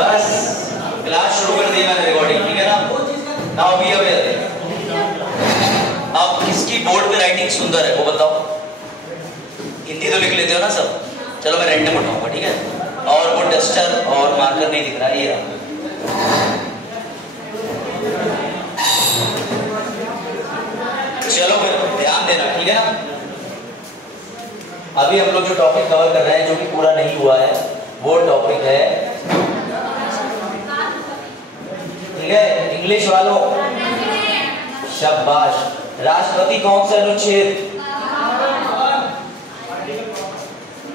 बस क्लास शुरू कर दी मैंने रिकॉर्डिंग, ठीक है ना। Now be aware. अब किसकी बोर्ड पे राइटिंग सुंदर है वो बताओ। हिंदी तो लिख लेते हो ना सब, चलो मैं रैंडम उठाऊंगा, ठीक है। और वो डस्टर और मार्कर नहीं दिख रहा, ये रहा। चलो फिर ध्यान देना, ठीक है ना। अभी हम लोग जो टॉपिक कवर कर रहे हैं, जो कि पूरा नहीं हुआ है, वो टॉपिक है, ठीक है, इंग्लिश वालों शाबाश। राष्ट्रपति कौन सा अनुच्छेद?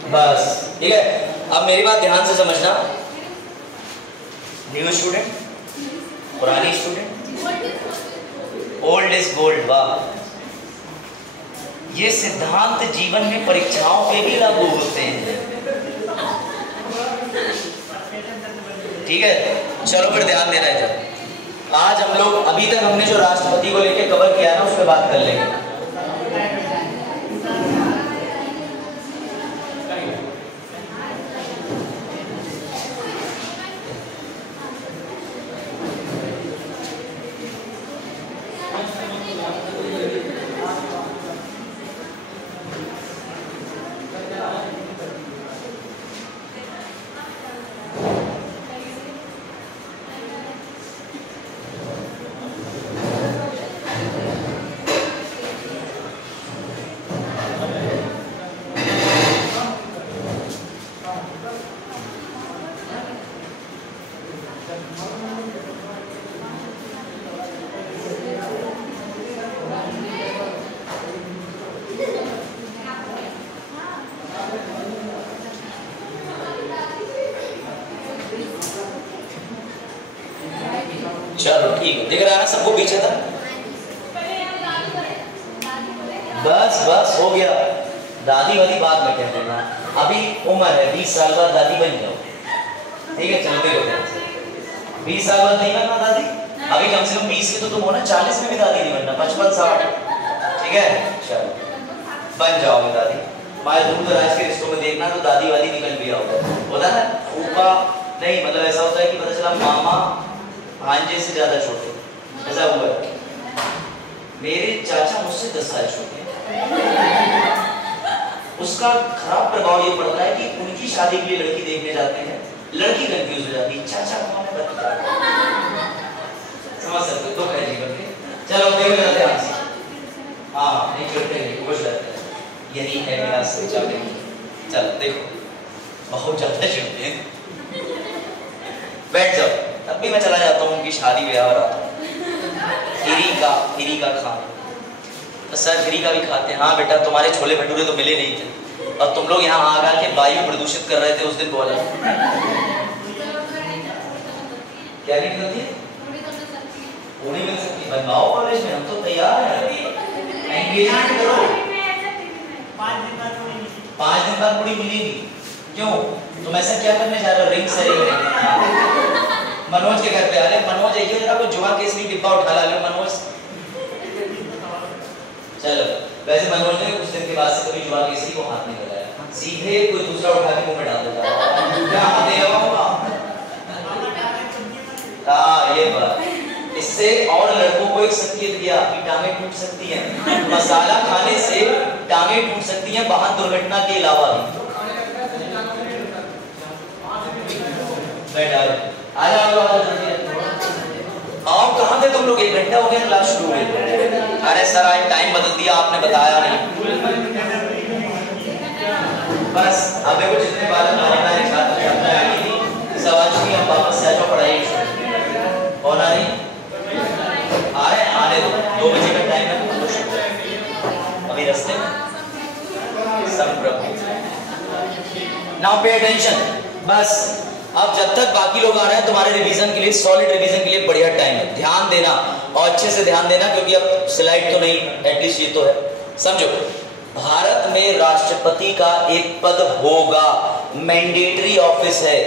बस ठीक है। अब मेरी बात ध्यान से समझना। न्यू स्टूडेंट, पुरानी स्टूडेंट, ओल्ड इज गोल्ड। वाह, ये सिद्धांत जीवन में परीक्षाओं पे भी लागू होते हैं, ठीक है। चलो फिर ध्यान देना है। जब आज हम लोग, अभी तक हमने जो राष्ट्रपति को लेके कवर किया ना, उस पर बात कर लेंगे। चलो ठीक है, दिख रहा है ना सबको पीछे था। बस बस हो गया, दादी वादी बाद में कह देना। अभी उम्र है 20 साल बाद दादी बन जाओ, ठीक है। चलते हो 20 साल बाद नहीं बनना दादी, अभी कम से कम 20 के तो तुम हो ना, 40 में भी दादी नहीं बनना, 55 60, ठीक है। चलो बन जाओगे दादी। हमारे दूर दराज के रिश्तों में देखना तो दादी वादी निकल भी आओगे, होता है ना। फूफा नहीं, मतलब ऐसा होता है कि पता चला मामा भांजे से ज्यादा छोटे, ऐसा हुआ है। मेरे चाचा मुझसे 10 साल छोटे हैं। उसका खराब प्रभाव ये पड़ता है कि उनकी शादी के लिए लड़की देखने जाते हैं, लड़की कंफ्यूज हो जाती है, चाचा कौन है बता। समझ सकते हो, दुख है जीवन में। चलो देखो जाते हैं, हाँ नहीं छोड़ते हैं, खुश रहते हैं। यही है मेरा सच्चा प्रेम। चलो देखो, बहुत ज्यादा छोड़ते हैं। बैठ जाओ, तब भी मैं चला जाता हूँ उनकी शादी ब्याह और आता हूँ। खीरी का खाना तो सर फ्री का भी खाते हैं। हाँ बेटा, तुम्हारे छोले भटूरे तो मिले नहीं थे, और तुम लोग यहाँ आ के वायु प्रदूषित कर रहे थे उस दिन। बोला क्या नहीं मिलती है? पूरी मिल सकती है, बनवाओ कॉलेज में, हम तो तैयार हैं। एंगेजमेंट करो, 5 दिन बाद पूरी मिलेगी। क्यों, तुम ऐसा क्या करने जा रहे हो? रिंग सेरेमनी मनोज के घर पे आ रहे। मनोज आइए जरा, कोई जुआ केसरी डिब्बा उठा ला लो मनोज। चलो, वैसे मनोज ने कुछ दिन के बाद से कभी जुआ केसरी को हाथ नहीं लगाया, सीधे कोई दूसरा उठा के मुंह में डाल देता। क्या हाथ दे आऊंगा? हाँ ये बात, इससे और लड़कों को एक संकेत दिया कि टांगें टूट सकती हैं, मसाला खाने से टांगें टूट सकती हैं, वाहन दुर्घटना के अलावा भी। आओ, कहाँ थे तुम लोग? 1 घंटा हो गया क्लास शुरू हुई। अरे सर आज टाइम बदल दिया, आपने बताया नहीं। बस अब देखो, जितने बालक हमारे छात्र छात्राएं आई थी, सब आज की हम वापस से आजो पढ़ाई। कौन आ रही? आ रहे? आने दो, 2 बजे का टाइम है, अभी रास्ते में सब प्रभु। Now pay attention. बस अब जब तक बाकी लोग आ रहे हैं, तुम्हारे रिवीजन के लिए, सॉलिड रिवीजन के लिए बढ़िया टाइम है। ध्यान देना और अच्छे से ध्यान देना, क्योंकि अब स्लाइड तो नहीं, एटलीस्ट ये तो है। समझो, भारत में राष्ट्रपति का एक पद होगा, मैंडेटरी ऑफिस है।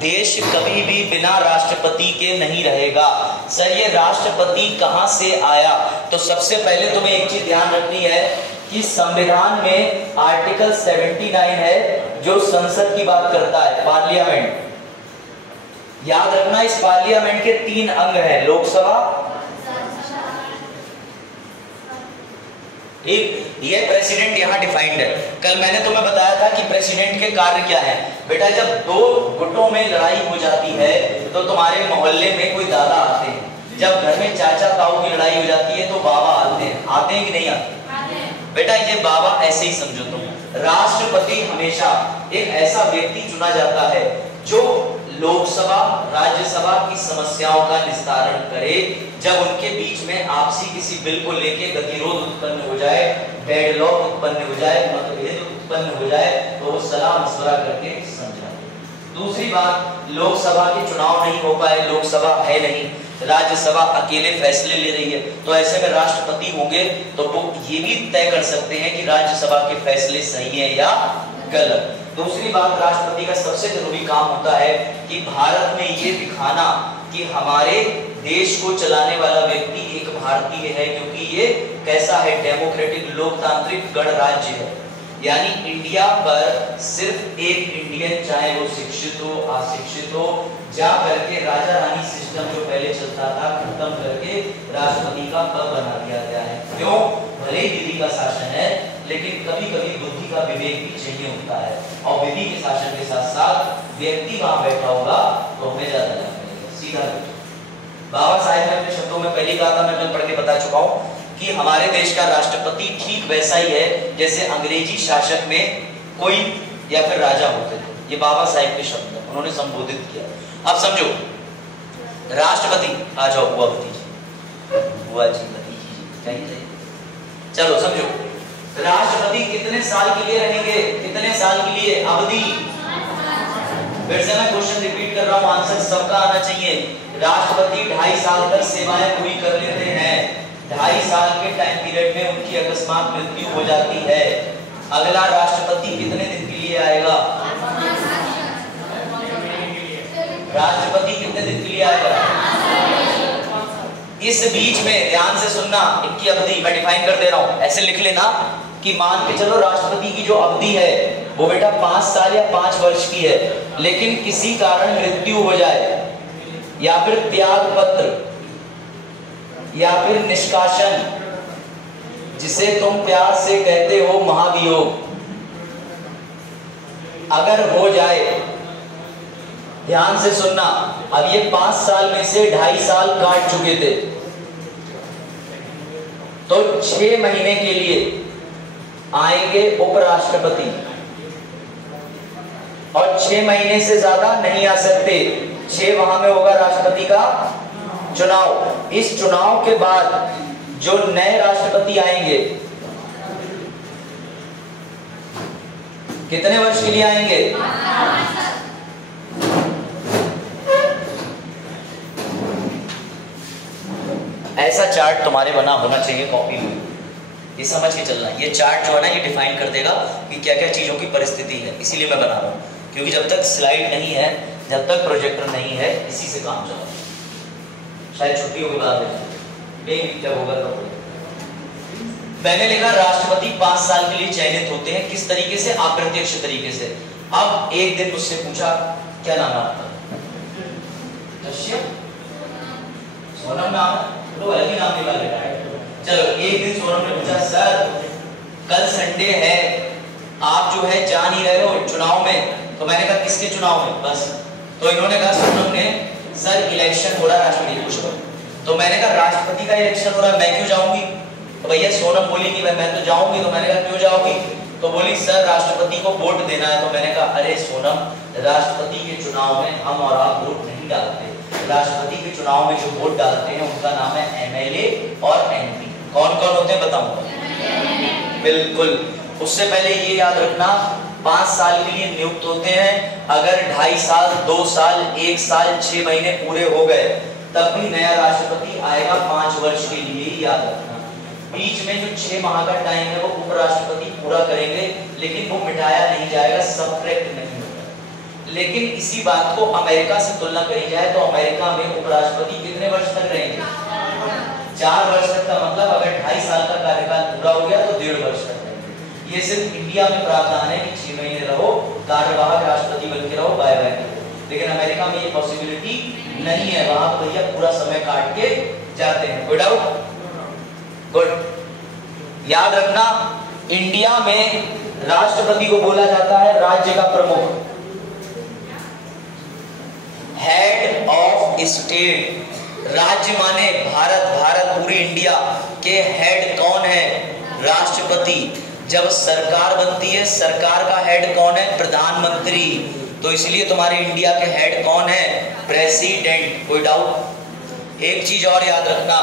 देश कभी भी बिना राष्ट्रपति के नहीं रहेगा। सर ये राष्ट्रपति कहां से आया? तो सबसे पहले तुम्हें एक चीज ध्यान रखनी है कि संविधान में आर्टिकल 79 है जो संसद की बात करता है, पार्लियामेंट। याद रखना इस पार्लियामेंट के 3 अंग हैं, लोकसभा, ठीक, ये प्रेसिडेंट यहाँ डिफाइंड है। कल मैंने तुम्हें बताया था कि प्रेसिडेंट के कार्य क्या है। बेटा जब 2 गुटों में लड़ाई हो जाती है तो तुम्हारे मोहल्ले में कोई दादा आते हैं, जब घर में चाचा ताऊ की लड़ाई हो जाती है तो बाबा आते हैं कि नहीं आते? बेटा ये बाबा ऐसे ही समझो तुम। राष्ट्रपति हमेशा एक ऐसा व्यक्ति चुना जाता है जो लोकसभा राज्यसभा की समस्याओं का निस्तारण करे। जब उनके बीच में आपसी किसी बिल को लेके गतिरोध उत्पन्न हो जाए, डेडलॉक उत्पन्न हो जाए, मतभेद उत्पन्न हो जाए, तो वो सलाह मशवरा करके समझाए। दूसरी बात, लोकसभा के चुनाव नहीं हो पाए, लोकसभा है नहीं, राज्यसभा अकेले फैसले ले रही है, तो ऐसे में राष्ट्रपति होंगे तो वो ये भी तय कर सकते हैं कि राज्यसभा के फैसले सही है या गलत। दूसरी बात, राष्ट्रपति का सबसे जरूरी काम होता है कि भारत में ये दिखाना कि हमारे देश को चलाने वाला व्यक्ति एक भारतीय है, क्योंकि ये कैसा है, डेमोक्रेटिक लोकतांत्रिक गणराज्य है। यानी इंडिया पर सिर्फ एक इंडियन, चाहे वो शिक्षित हो अशिक्षित हो, जा करके राजा रानी सिस्टम जो पहले चलता था खत्म करके राष्ट्रपति का पद बना दिया गया है। क्यों? भले ही विधि का शासन है, लेकिन कभी कभी बुद्धि का विवेक भी चाहिए होता है, और विधि के शासन के साथ साथ व्यक्ति वहां बैठा होगा तो हमें ज्यादा लाभ मिलेगा। सीधा बाबा साहेब ने अपने शब्दों में पहले कहा था, मैं कल पढ़ के बता चुका हूं कि हमारे देश का राष्ट्रपति ठीक वैसा ही है जैसे अंग्रेजी शासक में कोई या फिर राजा होते थे। ये बाबा साहेब के शब्द हैं, उन्होंने संबोधित किया। अब समझो, राष्ट्रपति आ जाओ, बुआ भतीजी, बुआ जी भतीजी जी चाहिए, चलो समझो, राष्ट्रपति कितने साल के लिए रहेंगे? कितने साल के लिए? अवधि। फिर से मैं क्वेश्चन रिपीट कर रहा हूं, आंसर सबका आना चाहिए। राष्ट्रपति 2.5 साल तक सेवाएं पूरी कर लेते हैं। 2.5 साल के टाइम पीरियड में उनकी अकस्मात मृत्यु हो जाती है। अगला राष्ट्रपति कितने दिन के लिए आएगा? राष्ट्रपति कितने दिन के लिए आएगा? इस बीच में ध्यान से सुनना, इनकी अवधि मैं डिफाइन कर दे रहा हूं, ऐसे लिख लेना कि मान के चलो राष्ट्रपति की जो अवधि है वो बेटा 5 साल या 5 वर्ष की है, लेकिन किसी कारण मृत्यु हो जाए या फिर त्याग पत्र या फिर निष्कासन, जिसे तुम प्यार से कहते हो महाभियोग, अगर हो जाए, ध्यान से सुनना, अब ये 5 साल में से 2.5 साल काट चुके थे, तो 6 महीने के लिए आएंगे उपराष्ट्रपति, और 6 महीने से ज्यादा नहीं आ सकते। 6 वहां में होगा राष्ट्रपति का चुनाव। इस चुनाव के बाद जो नए राष्ट्रपति आएंगे, कितने वर्ष के लिए आएंगे? ऐसा चार्ट तुम्हारे बना होना चाहिए कॉपी में, ये समझ के चलना। ये चार्ट जो है ना, ये डिफाइन कर देगा कि क्या क्या चीजों की परिस्थिति है, इसीलिए मैं बना रहा हूँ, क्योंकि जब तक स्लाइड नहीं है, जब तक प्रोजेक्टर नहीं है, इसी से काम चला। शायद छुट्टियों के बाद जब होगा तब। मैंने लिखा राष्ट्रपति 5 साल के लिए चयनित होते हैं। किस तरीके से? अप्रत्यक्ष तरीके से। अब एक दिन मुझसे पूछा, क्या नाम है आपका? सोनम नाम है, तो अलग ही नाम निकाल लेगा। चलो, एक दिन सोनम ने पूछा, सर कल संडे है, आप जो है जा नहीं रहे हो चुनाव में? तो मैंने कहा किसके चुनाव में? बस। तो इन्होंने कहा, सोनम ने, सर इलेक्शन हो रहा है राष्ट्रपति पूछो। तो मैंने कहा राष्ट्रपति का इलेक्शन हो रहा है, मैं क्यों जाऊंगी? तो भैया सोनम बोली कि मैं तो जाऊंगी। तो मैंने कहा क्यों जाओगी? तो बोली सर राष्ट्रपति को वोट देना है। तो मैंने कहा अरे सोनम, राष्ट्रपति के चुनाव में हम और आप वोट नहीं डालते। राष्ट्रपति के चुनाव में जो वोट डालते हैं उनका नाम है एमएलए और एमपी। कौन कौन होते हैं बताऊंगा? बिल्कुल। उससे पहले ये याद रखना, 5 साल के लिए नियुक्त होते हैं। अगर 2.5 साल, 2 साल, 1 साल, 6 महीने पूरे हो गए, तब भी नया राष्ट्रपति आएगा 5 वर्ष के लिए, ही याद रखना। बीच में जो 6 माह का टाइम है वो उपराष्ट्रपति पूरा करेंगे, लेकिन वो मिटाया नहीं जाएगा, सब्ट्रैक्ट नहीं होगा। लेकिन इसी बात को अमेरिका से तुलना करी जाए तो अमेरिका में उपराष्ट्रपति कितने वर्ष तक रहेंगे? 4 वर्ष तक का मतलब अगर 2.5 साल का कार्यकाल पूरा हो गया तो 1.5 वर्ष तक रहेंगे। ये सिर्फ इंडिया में प्रावधान है कि 6 महीने रहो, कार्यवाहक राष्ट्रपति बन के रहो, बाय बाय करो। लेकिन अमेरिका में ये पॉसिबिलिटी नहीं है, वहां तो भैया पूरा समय काट के जाते हैं। कोई डाउट? गुड। याद रखना, इंडिया में राष्ट्रपति को बोला जाता है राज्य का प्रमुख, हेड ऑफ स्टेट। राज्य माने भारत, भारत पूरी इंडिया के हेड कौन है? राष्ट्रपति। जब सरकार बनती है, सरकार का हेड कौन है? प्रधानमंत्री। तो इसलिए तुम्हारे इंडिया के हेड कौन है? प्रेसिडेंट। कोई डाउट? एक चीज और याद रखना,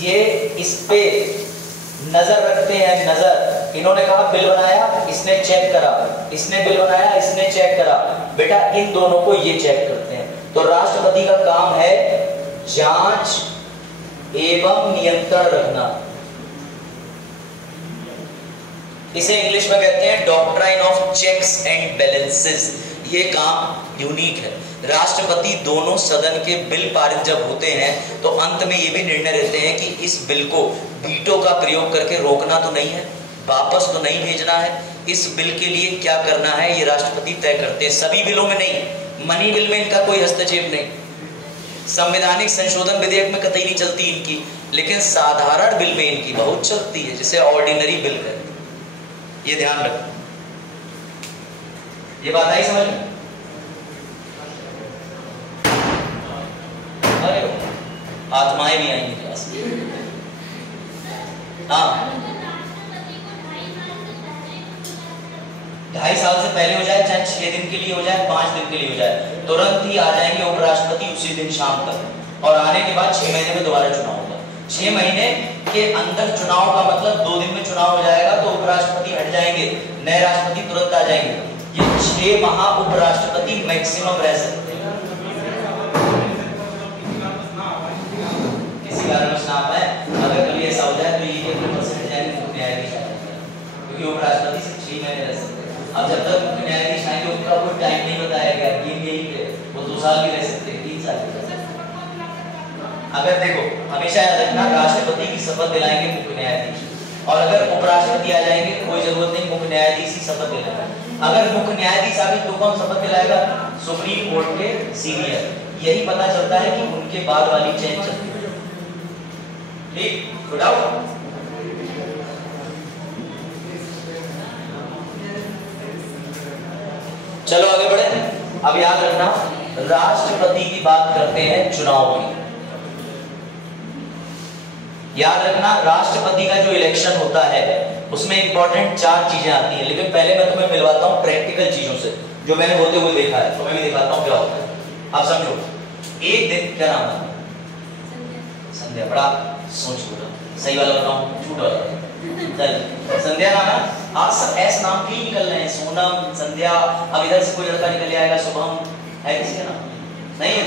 ये इस पे नजर रखते हैं, नजर। इन्होंने कहा बिल बनाया, इसने चेक करा, इसने बिल बनाया, इसने चेक करा। बेटा इन दोनों को ये चेक करते हैं। तो राष्ट्रपति का काम है जांच एवं नियंत्रण रखना। इसे इंग्लिश में कहते हैं doctrine of checks and balances. ये काम यूनिक है। राष्ट्रपति दोनों सदन के बिल पारित जब होते हैं तो अंत में ये भी निर्णय लेते हैं कि इस बिल को वीटो का प्रयोग करके रोकना तो नहीं है, वापस तो नहीं भेजना है। इस बिल के लिए क्या करना है ये राष्ट्रपति तय करते हैं। सभी बिलों में नहीं, मनी बिल में इनका कोई हस्तक्षेप नहीं, संवैधानिक संशोधन विधेयक में कतई नहीं चलती इनकी, लेकिन साधारण बिल में इनकी बहुत चलती है, जिसे ऑर्डिनरी बिल कहते हैं। ये ध्यान रखना। ये बात आई समझ में? अरे आत्माएं भी आएंगी क्लास में। हाँ, 2.5 साल से पहले हो जाए, चाहे 6 दिन के लिए हो जाए, 5 दिन के लिए हो जाए, तुरंत ही आ जाएंगे उपराष्ट्रपति उसी दिन शाम तक। और आने के बाद 6 महीने में दोबारा चुनाव होगा। 6 महीने के अंदर चुनाव का मतलब 2 दिन में चुनाव हो जाएगा, तो उपराष्ट्रपति हट जाएंगे, नए राष्ट्रपति तुरंत आ जाएंगे। ये 6 माह उपराष्ट्रपति मैक्सिमम रह सकते हैं। किसी कारणवश ना पाए, अगर कभी ऐसा हो जाए तो ये परसेंट जाएंगे मुख्य न्यायाधीश आ जाएगा, क्योंकि उपराष्ट्रपति सिर्फ 6 महीने रह सकते हैं। अब जब तक मुख्य न्यायाधीश आएंगे उनका कोई टाइम नहीं बताया गया कि यही पे वो 2 साल भी रह सकते हैं, 3 साल भी रह सकते हैं। अगर देखो, हमेशा याद रखना, राष्ट्रपति की शपथ दिलाएंगे मुख्य न्यायाधीश, और अगर उपराष्ट्रपति आ जाएंगे कोई जरूरत नहीं, मुख्य न्यायाधीश ही शपथ दिलाएगा। अगर मुख्य न्यायाधीश आगे तो कौन शपथ दिलाएगा? सुप्रीम कोर्ट के सीनियर। यही पता चलता है कि उनके बाद वाली चेंज चलती है। ठीक, गुड आउट। चलो आगे बढ़े। अब याद रखना, राष्ट्रपति की बात करते हैं चुनाव की। याद रखना, राष्ट्रपति का जो इलेक्शन होता है उसमें इंपॉर्टेंट 4 चीजें आती हैं, लेकिन पहले मैं तुम्हें मिलवाता हूं प्रैक्टिकल चीजों से जो मैंने होते हुए देखा है, तो मैं भी दिखाता हूं क्या होता है। आप समझो, एक दिन, क्या नाम है? संध्या। बड़ा सोच बोला, सही वाला बताऊं, झूठ वाला? चल, संध्या नाम है। आज सब ऐसे नाम क्यों निकल रहे हैं? सोनम, संध्या। अब इधर से कोई लड़का निकल आएगा, शुभम। है किसी का नाम? नहीं है।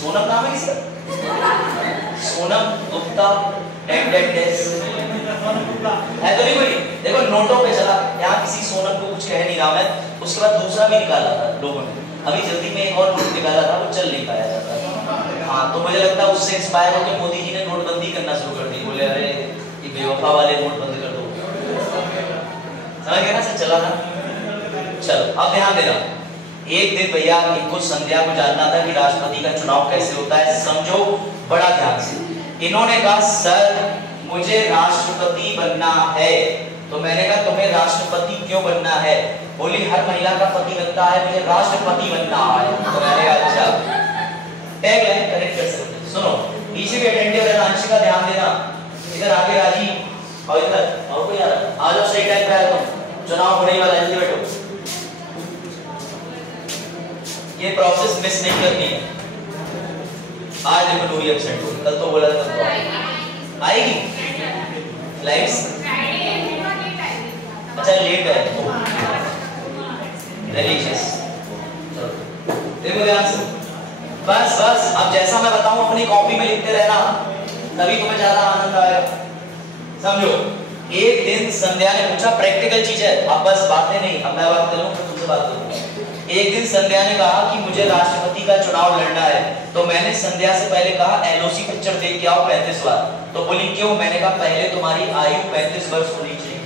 सोनम नाम है किसी का? सोनम गुप्ता है तो नहीं कोई? देखो नोटों पे चला, यहाँ किसी सोनम को कुछ कह नहीं रहा मैं। उसके बाद दूसरा भी निकाला था लोगों ने, अभी जल्दी में एक और नोट निकाला था, वो चल नहीं पाया जाता। हाँ, तो मुझे लगता है उससे इंस्पायर होकर मोदी जी ने नोटबंदी करना शुरू कर दी। बोले अरे ये बेवफा वाले नोट बंद कर दो। समझ गए ना? सर चला था। चलो अब ध्यान देना, एक दिन भैया इनको संध्या को जानना था कि राष्ट्रपति का चुनाव कैसे होता है। समझो बड़ा ध्यान से। इन्होंने कहा सर मुझे राष्ट्रपति बनना है। तो मैंने कहा तुम्हें राष्ट्रपति क्यों बनना है? बोली हर महिला का पति बनता है, मुझे राष्ट्रपति बनना है। तो मैंने कहा अच्छा, टैग लाइन करेक्ट कर सकते। सुनो, पीछे भी अटेंटिव रहना, अंशिका ध्यान देना। इधर आगे राजी और इधर और कोई आ रहा, आ जाओ सही टाइम पे आ तुम। चुनाव होने वाला है, जल्दी बैठो। ये प्रोसेस मिस नहीं करनी है। आज देखो नूरी एब्सेंट हो, कल तो बोला था आएगी लाइट्स। अच्छा लेट है रिलीजियस। देखो ध्यान से, बस बस अब जैसा मैं बताऊं अपनी कॉपी में लिखते रहना, तभी तुम्हें ज्यादा आनंद आएगा। समझो, एक दिन संध्या ने पूछा, प्रैक्टिकल चीज है, अब बस बातें नहीं, अब मैं बात करूं फिर तुमसे बात करूंगा। एक दिन संध्या ने कहा कि मुझे राष्ट्रपति का चुनाव लड़ना है। तो मैंने संध्या से पहले कहा एलओसी पिक्चर देख के आओ 35 बार। तो बोली क्यों? मैंने कहा पहले तुम्हारी आयु 35 वर्ष होनी चाहिए,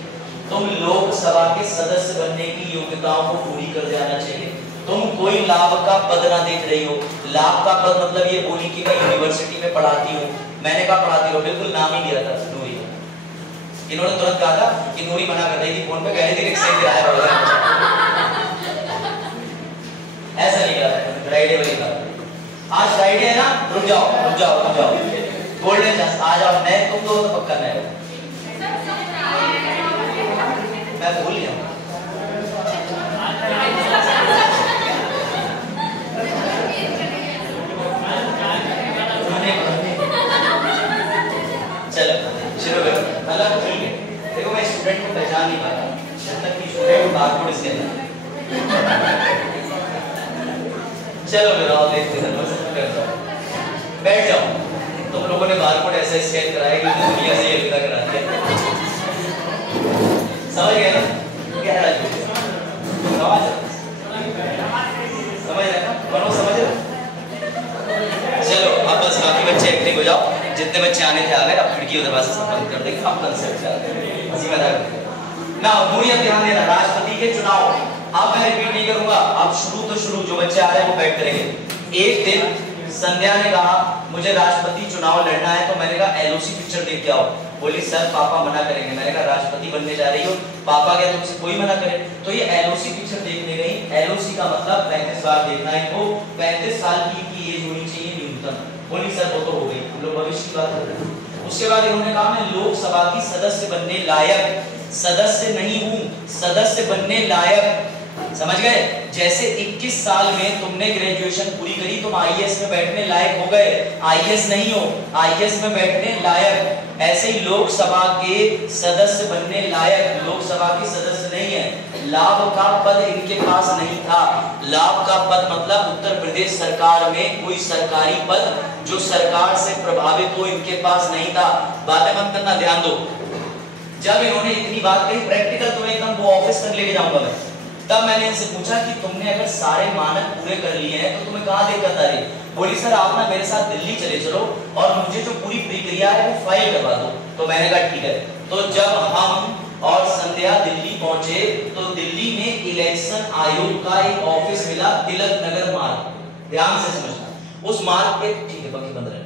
तुम लोकसभा के सदस्य बनने की योग्यताओं को पूरी कर जाना चाहिए। तुम कोई लाभ का पद ना देख रही हो। लाभ का पद मतलब ये बोली कि मैं यूनिवर्सिटी में पढ़ाती हूँ। मैंने कहा पढ़ाती हो, बिल्कुल नाम ही लिया था नूरी। इन्होंने तुरंत कहा था कि नूरी मना कर रही थी फोन पे, कह रही थी कि सही किराया वगैरह ऐसा नहीं कहा था। फ्राइडे वाली बात, आज फ्राइडे है ना, रुक जाओ रुक जाओ रुक जाओ, गोल्डन चांस आ जाओ। नए तुम लोग तो पक्का नए हो, मैं भूल गया। चलो शुरू करो। मतलब ठीक है, देखो मैं स्टूडेंट को पहचान नहीं पाता जब तक कि स्टूडेंट बारकोड इसके अंदर। चलो मेरा और देखते हैं, मैं शुरू करता हूं। बैठ जाओ। तुम लोगों ने बारकोड ऐसे स्कैन कराया कि दुनिया से ये विदा करा दिया। समझ गए ना क्या है? समझ रहे ना? बनो समझ रहे? चलो अब बस बाकी बच्चे एक्टिव हो जाओ। जितने बच्चे आने थे आ गए, अब खिड़की और दरवाजे सब बंद कर देंगे। अब कंसेप्ट चलते हैं, हंसी मजाक ना। नूरिया ध्यान देना, राष्ट्रपति के चुनाव अब मैं रिपीट नहीं करूंगा। अब शुरू तो शुरू, जो बच्चे आ रहे हैं वो बैठ करेंगे। एक दिन संध्या ने कहा मुझे राष्ट्रपति चुनाव लड़ना है, तो मैंने कहा एलओसी पिक्चर देख के आओ। बोली सर पापा मना करेंगे। मैंने कहा राष्ट्रपति बनने जा रही हो, पापा क्या तुमसे कोई मना करे? तो ये एलओसी पिक्चर देखने गई। एलओसी का मतलब 35 बार देखना है इनको, 35 साल की एज होनी चाहिए न्यूनतम। बोली सर वो तो हो गई, हम लोग भविष्य की बात कर रहे हैं। उसके बाद इन्होंने कहा मैं लोकसभा की सदस्य बनने लायक, सदस्य नहीं हूं, सदस्य बनने लायक। समझ गए? जैसे 21 साल में तुमने ग्रेजुएशन पूरी करी, तुम आईएएस में बैठने लायक हो गए, आईएएस नहीं हो, आईएएस में बैठने लायक। ऐसे ही लोकसभा के सदस्य बनने लायक, लोकसभा के सदस्य नहीं है। लाभ का पद इनके पास नहीं था। लाभ का पद मतलब उत्तर प्रदेश सरकार में कोई सरकारी पद जो सरकार से प्रभावित हो, इनके पास नहीं था। बातें मत करना, ध्यान दो। जब इन्होंने इतनी बात कही, प्रैक्टिकल तुम्हें एकदम वो ऑफिस तक लेके जाऊंगा मैं, तब मैंने इनसे पूछा कि तुमने अगर सारे मानक पूरे कर लिए हैं तो तुम्हें कहां दिक्कत आ रही? बोली सर आप ना मेरे साथ दिल्ली चले चलो और मुझे जो पूरी प्रक्रिया है वो फाइल करवा दो। तो मैंने कहा ठीक है। तो जब हम और संध्या दिल्ली पहुंचे तो दिल्ली में इलेक्शन आयोग का एक ऑफिस मिला, तिलक नगर मार्ग। ध्यान से समझना, उस मार्ग पे, ठीक है बाकी बंद रहे,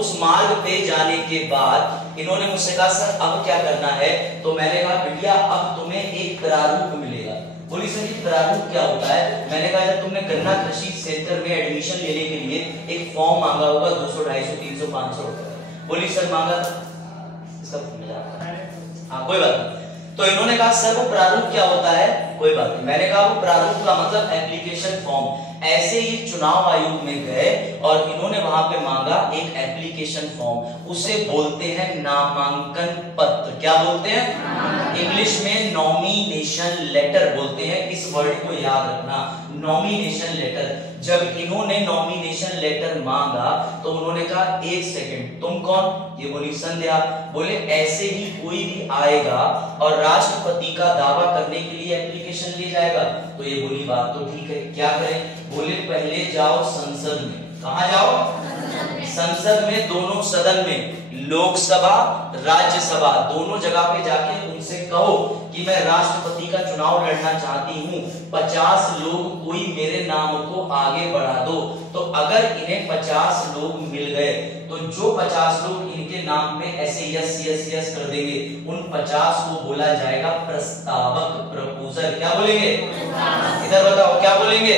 उस मार्ग पे जाने के बाद इन्होंने मुझसे कहा सर अब क्या करना है? तो मैंने कहा बिटिया अब तुम्हें एक प्रारूप मिलेगा। बोली सर ये प्रारूप क्या होता है? मैंने कहा जब तुमने गन्ना कृषि क्षेत्र में एडमिशन लेने के लिए एक फॉर्म मांगा होगा 200, 250, 300, 500 रुपए। बोली सर मांगा इसका हाँ कोई बात नहीं। तो इन्होंने कहा सर वो प्रारूप क्या होता है? कोई बात नहीं। मैंने कहा वो प्रारूप का मतलब एप्लीकेशन फॉर्म। ऐसे ही चुनाव आयोग में गए और इन्होंने वहां पे मांगा एक एप्लीकेशन फॉर्म, उसे बोलते हैं नामांकन पत्र। क्या बोलते हैं? इंग्लिश में नॉमिनेशन लेटर बोलते हैं। इस वर्ड को याद रखना, नॉमिनेशन लेटर। जब इन्होंने नॉमिनेशन लेटर मांगा तो उन्होंने कहा एक सेकंड तुम कौन? ये बोली संध्या। बोले ऐसे ही कोई भी आएगा और राष्ट्रपति का दावा करने के लिए एप्लीकेशन ले जाएगा। तो ये बोली बात तो ठीक है, क्या करें? बोले पहले जाओ संसद में। कहां जाओ? संसद में, दोनों सदन में, लोकसभा राज्यसभा दोनों जगह पे जाके उनसे कहो कि मैं राष्ट्रपति का चुनाव लड़ना चाहती हूँ, 50 लोग कोई मेरे नाम को आगे बढ़ा दो। तो अगर इन्हें 50 लोग मिल गए तो जो 50 लोग इनके नाम पे ऐसे यस यस यस कर देंगे, उन 50 को बोला जाएगा प्रस्तावक, प्रपोजर। क्या बोलेंगे? इधर बताओ क्या बोलेंगे?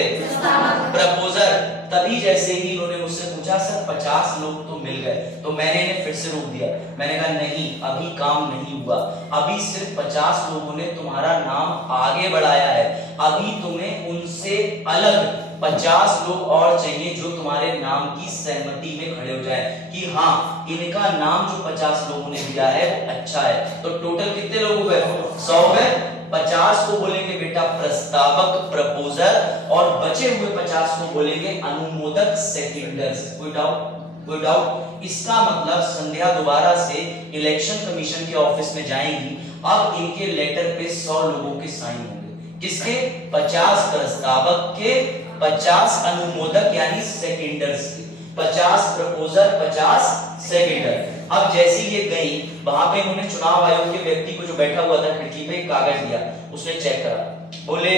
प्रपोजर। तभी जैसे ही इन्होंने मुझसे पूछा सर 50 लोग तो मिल गए, तो मैंने इन्हें फिर से रोक दिया। मैंने कहा नहीं अभी काम नहीं हुआ, अभी सिर्फ 50 लोगों ने तुम्हारा नाम आगे बढ़ाया है, अभी तुम्हें उनसे अलग 50 लोग और चाहिए जो तुम्हारे नाम की सहमति में खड़े हो जाए कि हाँ इनका नाम जो 50 लोगों ने दिया है वो अच्छा है। तो टोटल कितने लोग हो गए? 100 हो गए। 50 को बोलेंगे बेटा प्रस्तावक, प्रपोजर, और बचे हुए 50 को बोलेंगे अनुमोदक, सेकेंडर्स। कोई डाउट? कोई डाउट? इसका मतलब संध्या दोबारा से इलेक्शन कमीशन के ऑफिस में जाएंगी। अब इनके लेटर पे 100 लोगों के साइन होंगे। किसके? 50 प्रस्तावक के, 50 अनुमोदक यानी सेकेंडर्स के, 50 प्रपोजर, 50 सेकेंडर। अब जैसे ये गई वहां पे इन्होंने चुनाव आयोग के व्यक्ति को जो बैठा हुआ था खिड़की पे एक कागज दिया, उसने चेक करा, बोले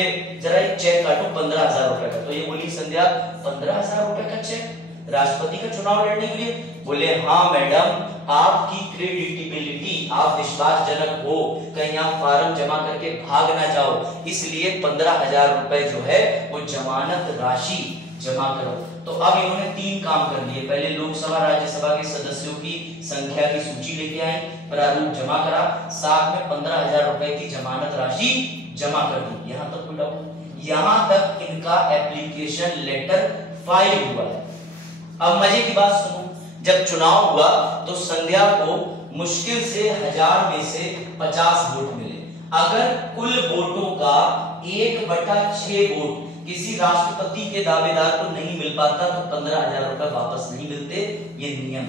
जरा एक चेक काटो 15,000 रुपए का। तो ये बोली संध्या 15,000 रुपए का चेक राष्ट्रपति का चुनाव लड़ने के लिए? बोले हाँ मैडम, आपकी क्रेडिटेबिलिटी, आप विश्वासजनक हो, कहीं आप फार्म जमा करके भाग ना जाओ, इसलिए 15,000 रुपए जो है वो जमानत राशि जमा करो। तो अब इन्होंने 3 काम कर लिए। पहले लोकसभा राज्यसभा के सदस्यों की संख्या की सूची लेके आए, प्रारूप जमा करा, साथ में 15,000 रुपए की जमानत राशि जमा कर दी। यहां तक कोई डाउट? यहां तक इनका एप्लीकेशन लेटर फाइल हुआ है। अब मजे की बात सुनो, जब चुनाव हुआ तो संध्या को मुश्किल से 1000 में से 50 वोट मिले। अगर कुल वोटों का 1/6 वोट किसी राष्ट्रपति के दावेदार को नहीं मिल पाता तो 15,000 रुपए वापस नहीं मिलते। ये नियम।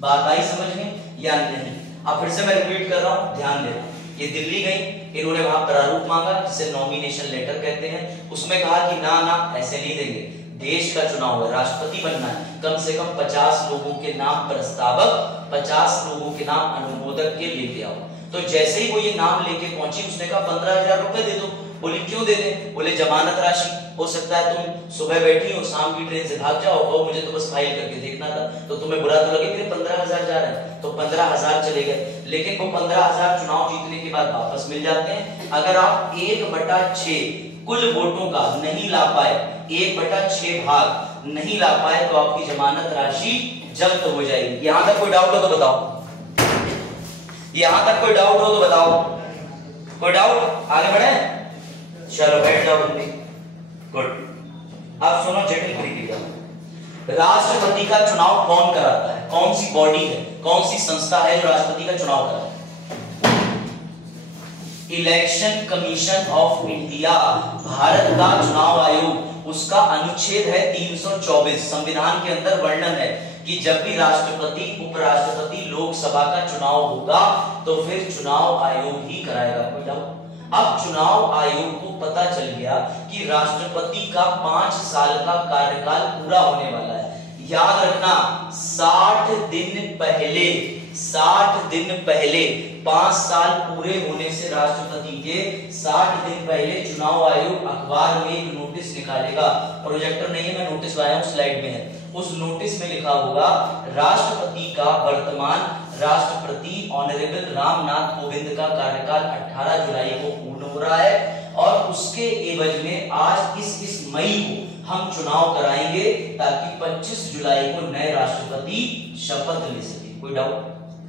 बात आई समझ में या नहीं? अब फिर से मैं रिपीट कर रहा हूं, ध्यान देना। ये दिल्ली गई, इन्होंने वहां प्रारूप मांगा जिसे नॉमिनेशन लेटर कहते हैं। उसमें कहा कि ना ना ऐसे नहीं देंगे, देश का चुनाव है, राष्ट्रपति बनना है, कम से कम 50 लोगों के नाम प्रस्तावक, 50 लोगों के नाम अनुमोदक के लेके आओ। तो जैसे ही वो ये नाम लेके पहुंची, उसने कहा 15,000 रुपए दे दो। बोली क्यों दे दे? बोले जमानत राशि, हो सकता है तुम सुबह बैठी हो, शाम की ट्रेन से भाग जाओ, कहो मुझे तो बस फाइल करके देखना था, तो तुम्हें बुरा तो लगे मेरे 15,000 जा रहे हैं, तो 15,000 चले गए। लेकिन वो 15,000 चुनाव जीतने के बाद वापस मिल जाते हैं। अगर आप 1/6 कुल वोटों का नहीं ला पाए, 1/6 भाग नहीं ला पाए, तो आपकी जमानत राशि जब्त हो जाएगी। यहां तक कोई डाउट हो तो बताओ, यहां तक कोई डाउट हो तो बताओ। कोई डाउट? आगे बढ़े, चलो बैठ जाओ तुम भी। गुड। अब सुनो जटिल प्रक्रिया। राष्ट्रपति का चुनाव कौन कराता है? कौन सी बॉडी है, कौन सी संस्था है जो राष्ट्रपति का चुनाव कराता है? Election commission of India, Bharat का चुनाव आयोग। उसका अनुच्छेद है 324। संविधान के अंदर वर्णन है कि जब भी राष्ट्रपति, उपराष्ट्रपति, लोकसभा का चुनाव होगा तो फिर चुनाव आयोग ही कराएगा। कोई डाउट? अब चुनाव आयोग को पता चल गया कि राष्ट्रपति का 5 साल का कार्यकाल पूरा होने वाला है। याद रखना, 60 दिन पहले 5 साल पूरे होने से राष्ट्रपति के 60 दिन पहले चुनाव आयोग अखबार में एक नोटिस निकालेगा। प्रोजेक्टर नहीं है, मैं नोटिस लाया हूं, स्लाइड में है। उस नोटिस में लिखा होगा राष्ट्रपति का वर्तमान राष्ट्रपति ऑनरेबल रामनाथ कोविंद का कार्यकाल 18 जुलाई को पूर्ण हो रहा है और उसके एवज में आज इस मई को हम चुनाव कराएंगे ताकि 25 जुलाई को नए राष्ट्रपति शपथ ले सके। कोई डाउट?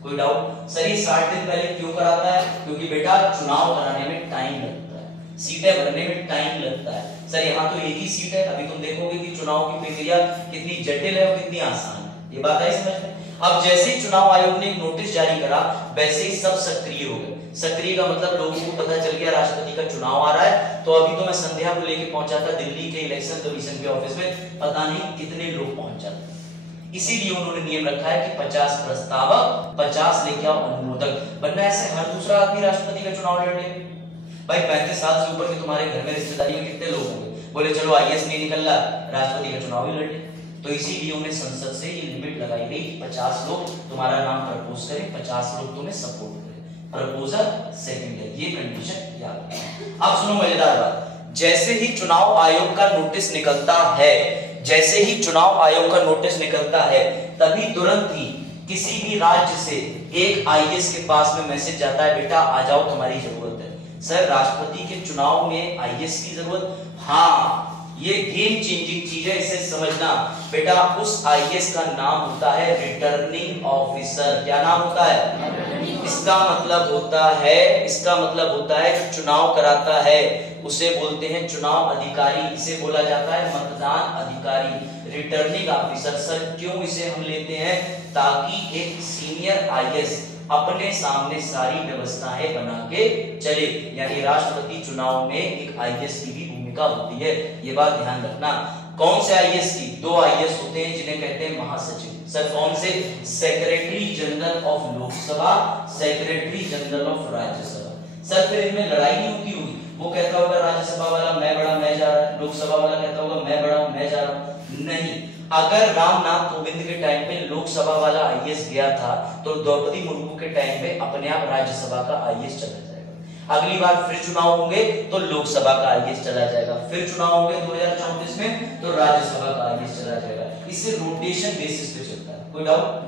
कोई डाउट? सर ये 60 दिन पहले क्यों कराता है? क्योंकि बेटा चुनाव कराने में टाइम लगता है, सीटें भरने में टाइम लगता है। सर यहाँ तो एक ही सीट है, अभी तुम देखोगे कि चुनाव की प्रक्रिया कितनी जटिल है और कितनी आसान है। ये बात आई समझ में? अब जैसे ही चुनाव आयोग ने एक नोटिस जारी करा, वैसे ही सब सक्रिय हो गए। सक्रिय का मतलब लोगों को पता चल गया राष्ट्रपति का चुनाव आ रहा है। तो अभी तो मैं संध्या को लेके पहुंचा था दिल्ली के इलेक्शन कमीशन के ऑफिस में, पता नहीं कितने लोग पहुंच जाते। इसीलिए उन्होंने नियम रखा है कि 50 प्रस्तावक, 50 लेके आओ अनुमोदक। वरना ऐसे हर दूसरा आदमी राष्ट्रपति का चुनाव लड़े। भाई 35 साल से ऊपर के तुम्हारे घर में रिश्तेदारी में कितने लोग होंगे? बोले चलो आईएएस नहीं निकल रहा, राष्ट्रपति का चुनाव ही लड़े। तो इसीलिए उन्हें संसद से ये लिमिट लगाई गई कि 50 लोग तुम्हारा नाम प्रपोज करें, 50 लोग तुम्हें सपोर्ट करें। प्रपोजल सेकंड है, ये कंडीशन याद रखना। अब सुनो मजेदार बात, जैसे ही चुनाव आयोग का नोटिस निकलता है, जैसे ही चुनाव आयोग का नोटिस निकलता है, तभी तुरंत ही किसी भी राज्य से एक आईएएस के पास में मैसेज जाता है, बेटा आ जाओ तुम्हारी जरूरत है। सर राष्ट्रपति के चुनाव में आईएएस की जरूरत? हाँ, ये गेम चेंजिंग चीज है, इसे समझना। बेटा उस आईएएस का नाम होता है रिटर्निंग ऑफिसर। क्या नाम होता है? इसका मतलब होता है जो चुनाव कराता है उसे बोलते हैं चुनाव अधिकारी, इसे बोला जाता है मतदान अधिकारी, रिटर्निंग ऑफिसर। सर क्यों इसे हम लेते हैं? ताकि एक सीनियर आईएएस अपने सामने सारी व्यवस्थाएं बना के चले। यानी राष्ट्रपति चुनाव में एक आईएएस की भी भूमिका होती है, ये बात ध्यान रखना। कौन से आईएएस की? 2 आईएएस होते हैं जिन्हें कहते हैं महासचिव। सर कौन से? Secretary general of Lok Sabha, secretary general of Rajya Sabha. Sir फिर इनमें लड़ाई नहीं होती होगी? वो कहता होगा राज्यसभा वाला मैं बड़ा मैं जा रहा है, लोकसभा वाला कहता होगा मैं बड़ा हूं मैं जा रहा हूं। नहीं, अगर रामनाथ कोविंद के टाइम पे लोकसभा वाला आईएएस गया था तो द्रौपदी मुर्मू के टाइम पे अपने आप राज्यसभा का आईएएस चला जाएगा। अगली बार फिर चुनाव होंगे तो लोकसभा का आईएएस चला जाएगा, फिर चुनाव होंगे 2034 में तो राज्यसभा का आईएएस चला जाएगा। इससे रोटेशन बेसिस पे चलता है। कोई डाउट?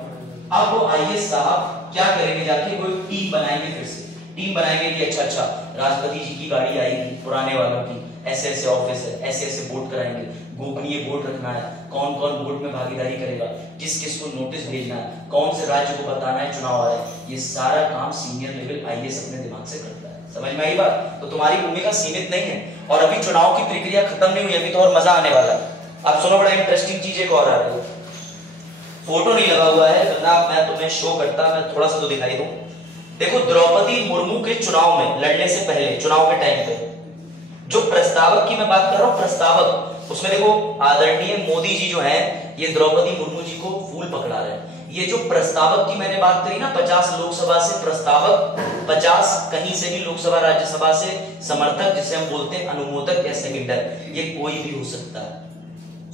अब वो आईएएस साहब क्या करेंगे, जाके कोई टीम बनाएंगे, फिर से टीम बनाएंगे कि अच्छा राष्ट्रपति जी की गाड़ी आएगी पुराने वालों की, ऐसे ऐसे ऑफिस है, ऐसे ऐसे वोट कराएंगे, गोपनीय वोट रखना है, कौन कौन वोट में भागीदारी करेगा, किस किस को नोटिस भेजना है, कौन से राज्य को बताना है चुनाव आ रहा है, ये सारा काम सीनियर लेवल आईएएस अपने दिमाग से करता है। समझ में आई बात? तो तुम्हारी भूमिका सीमित नहीं है। और अभी चुनाव की प्रक्रिया खत्म नहीं हुई, अभी तो और मजा आने वाला है। अब सुनो, बड़ा इंटरेस्टिंग चीज एक और आ रही है। फोटो नहीं लगा हुआ है, वरना मैं तुम्हें शो करता, मैं थोड़ा सा तो दिखाई दूं। देखो, द्रौपदी मुर्मू के चुनाव में लड़ने से पहले, चुनाव के टाइम पे जो प्रस्तावक की मैं बात कर रहा हूं, प्रस्तावक, उसमें देखो आदरणीय मोदी जी जो हैं, ये द्रौपदी मुर्मू जी को फूल पकड़ा रहे हैं। ये जो प्रस्तावक की मैंने बात करी ना, 50 लोकसभा से प्रस्तावक, 50 कहीं से भी लोकसभा राज्यसभा से समर्थक, जिसे हम बोलते हैं अनुमोदक या सेकेंडर, ये कोई भी हो सकता है।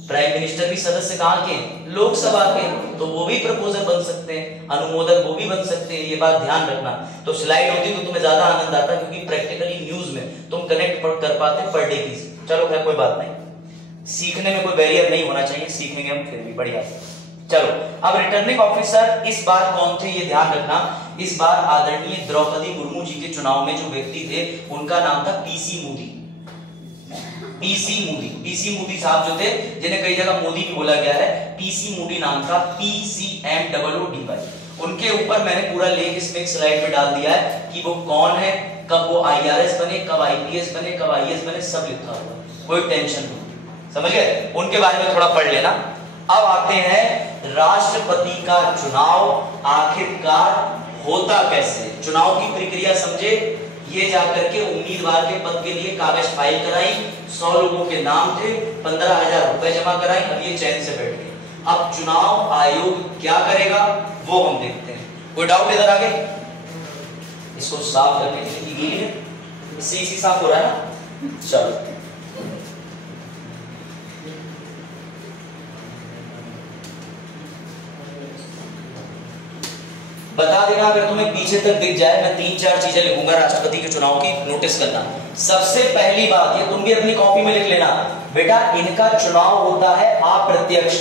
प्राइम मिनिस्टर भी सदस्य कहां के? लोकसभा के, तो वो भी प्रपोजर बन सकते हैं, अनुमोदक वो भी बन सकते हैं। ये बात ध्यान रखना। तो स्लाइड होती तो तुम्हें ज्यादा आनंद आता, क्योंकि प्रैक्टिकली न्यूज में तुम कनेक्ट कर पाते पर डे की। चलो खैर कोई बात नहीं, सीखने में कोई बैरियर नहीं होना चाहिए, सीखेंगे हम फिर भी बढ़िया से। चलो, अब रिटर्निंग ऑफिसर इस बार कौन थे ये ध्यान रखना। इस बार आदरणीय द्रौपदी मुर्मू जी के चुनाव में जो व्यक्ति थे उनका नाम था PC Modi. PC Modi, PC Modi साहब जो थे, जिन्हें कई जगह मोदी भी बोला गया है, पीसी मोदी नाम था, PCMOODY। उनके ऊपर मैंने पूरा लेख इसमें एक स्लाइड में डाल दिया है कि वो कौन है, कब वो IRS बने, कब IPS बने, कब IAS बने, सब लिखा हुआ, कोई टेंशन नहीं। समझ गए? उनके बारे में थोड़ा पढ़ लेना। अब आते हैं राष्ट्रपति का चुनाव आखिरकार होता कैसे। चुनाव की प्रक्रिया समझे। ये जाकर के उम्मीदवार के पद के लिए कागज फाइल कराई, 100 लोगों के नाम थे, 15,000 रुपए जमा कराई, अब ये चैन से बैठ गए। अब चुनाव आयोग क्या करेगा वो हम देखते हैं। कोई डाउट इधर आगे? इसको साफ करने के लिए इससे साफ हो रहा है ना। चलो, बता देना अगर तुम्हें पीछे तक दिख जाए। मैं 3-4 चीजें लिखूंगा राष्ट्रपति के चुनाव की, नोटिस करना। सबसे पहली बात, ये तुम भी अपनी कॉपी में लिख लेना बेटा, इनका चुनाव होता है अप्रत्यक्ष।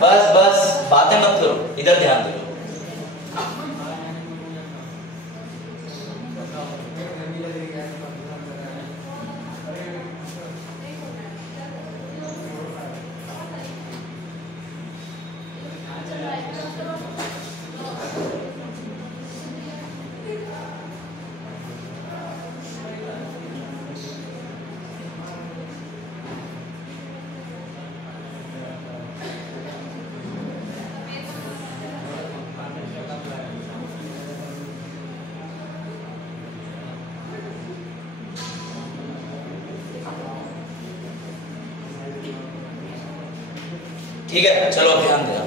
बस बस बातें मत करो, इधर ध्यान दो। ठीक है, चलो अब ध्यान देना।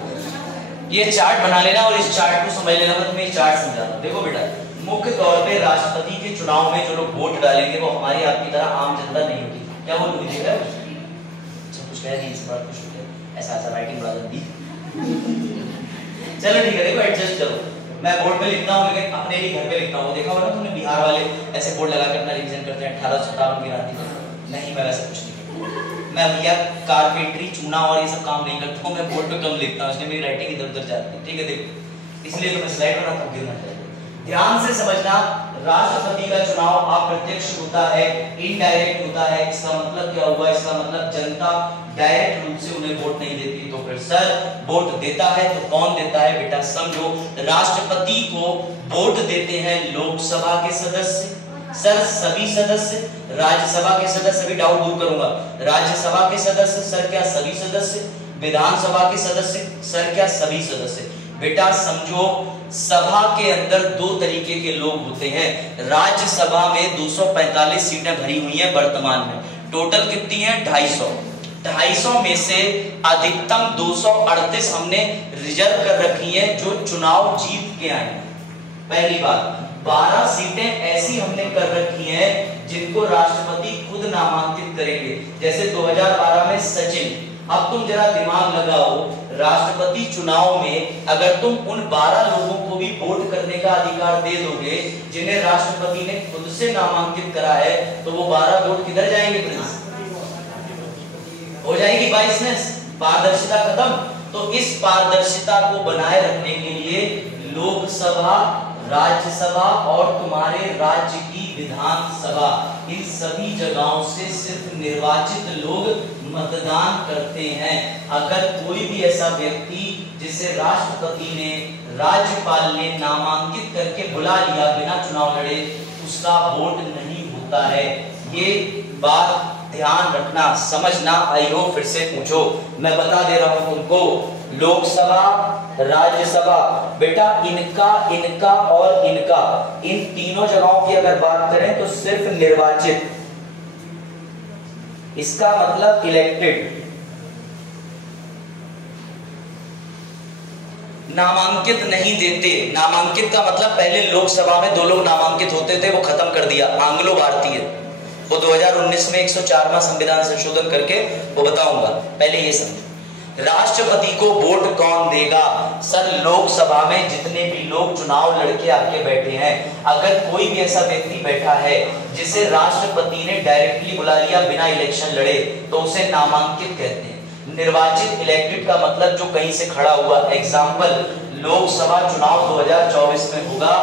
ये चार्ट बना लेना और इस चार्ट को समझ लेना। मैं तुम्हें ये चार्ट समझाता हूं। देखो बेटा, मुख्य तौर पे राष्ट्रपति के चुनाव में जो लोग वोट डालेंगे वो हमारी आपकी तरह आम जनता नहीं होती। क्या वो लोग देख रहे हो? अच्छा, कुछ कह नहीं, इस बार कुछ ऐसा ऐसा राइटिंग बड़ा जल्दी। चलो ठीक है, देखो एडजस्ट करो। मैं बोर्ड पे लिखता हूँ, लेकिन अपने ही घर पे लिखता हूँ। देखा होगा ना तुमने, बिहार वाले ऐसे बोर्ड लगा कर अपना रिवीजन करते हैं 1857 की रात को। नहीं, मैं वैसा कुछ नहीं करता। मैं भैया कारपेंटरी, चूना और ये सब काम नहीं करता हूँ। मैं बोर्ड पे कम लिखता हूँ, इसलिए मेरी राइटिंग इधर उधर जाती है। ठीक है, देखो, इसलिए तो मैं स्लाइड बनाता हूँ, गिरना चाहिए। ध्यान से समझना, राष्ट्रपति का चुनाव अप्रत्यक्ष होता है, इनडायरेक्ट होता है। इसका मतलब क्या हुआ? इसका मतलब जनता डायरेक्ट रूप से उन्हें वोट नहीं देती। तो फिर सर वोट देता है तो कौन देता है बेटा? समझो, राष्ट्रपति को वोट देते हैं लोकसभा के सदस्य, सर सभी सदस्य, राज्यसभा के सदस्य, भी डाउट दूर करूंगा, राज्यसभा के सदस्य, सर क्या सभी सदस्य, विधानसभा के सदस्य, सर क्या सभी सदस्य। बेटा समझो, सभा के अंदर दो तरीके के लोग होते हैं। राज्यसभा में 245 सीटें भरी हुई हैं वर्तमान में, टोटल कितनी है? 250 में से अधिकतम 238 हमने रिजर्व कर रखी है जो चुनाव जीत के आए। पहली बात, 12 सीटें ऐसी हमने कर रखी हैं जिनको राष्ट्रपति खुद नामांकित करेंगे। जैसे 2012 में सचिन। अब तुम जरा दिमाग लगाओ, राष्ट्रपति चुनाव में अगर तुम उन 12 लोगों को भी वोट करने का अधिकार दे दोगे जिन्हें राष्ट्रपति ने खुद से नामांकित करा है, तो वो 12 वोट किधर जाएंगे? प्रिंस हो जाएगी बाइसनेस, पारदर्शिता खत्म। तो इस पारदर्शिता को बनाए रखने के लिए लोकसभा, राज्यसभा और तुम्हारे राज्य की विधानसभा, इन सभी जगहों से सिर्फ निर्वाचित लोग मतदान करते हैं। अगर कोई भी ऐसा व्यक्ति जिसे राष्ट्रपति ने, राज्यपाल ने नामांकित करके बुला लिया बिना चुनाव लड़े, उसका वोट नहीं होता है। ये बात ध्यान रखना, समझना। आई हो फिर से पूछो, मैं बता दे रहा हूं तुमको। लोकसभा, राज्यसभा, बेटा इनका, इनका और इनका, इन तीनों जगहों की अगर बात करें तो सिर्फ निर्वाचित, इसका मतलब इलेक्टेड, नामांकित नहीं देते। नामांकित का मतलब पहले लोकसभा में 2 लोग नामांकित होते थे, वो खत्म कर दिया, आंग्लो भारतीय। वो 2019 में 104वां संविधान संशोधन करके वो बताऊंगा, पहले ये समझो। राष्ट्रपति को वोट कौन देगा? सर, लोकसभा में जितने भी लोग चुनाव लड़के आके बैठे हैं, अगर कोई भी ऐसा व्यक्ति बैठा है जिसे राष्ट्रपति ने डायरेक्टली बुला लिया बिना इलेक्शन लड़े, तो उसे नामांकित कहते हैं। निर्वाचित, इलेक्टेड का मतलब जो कहीं से खड़ा हुआ। एग्जाम्पल, लोकसभा चुनाव 2024 में होगा,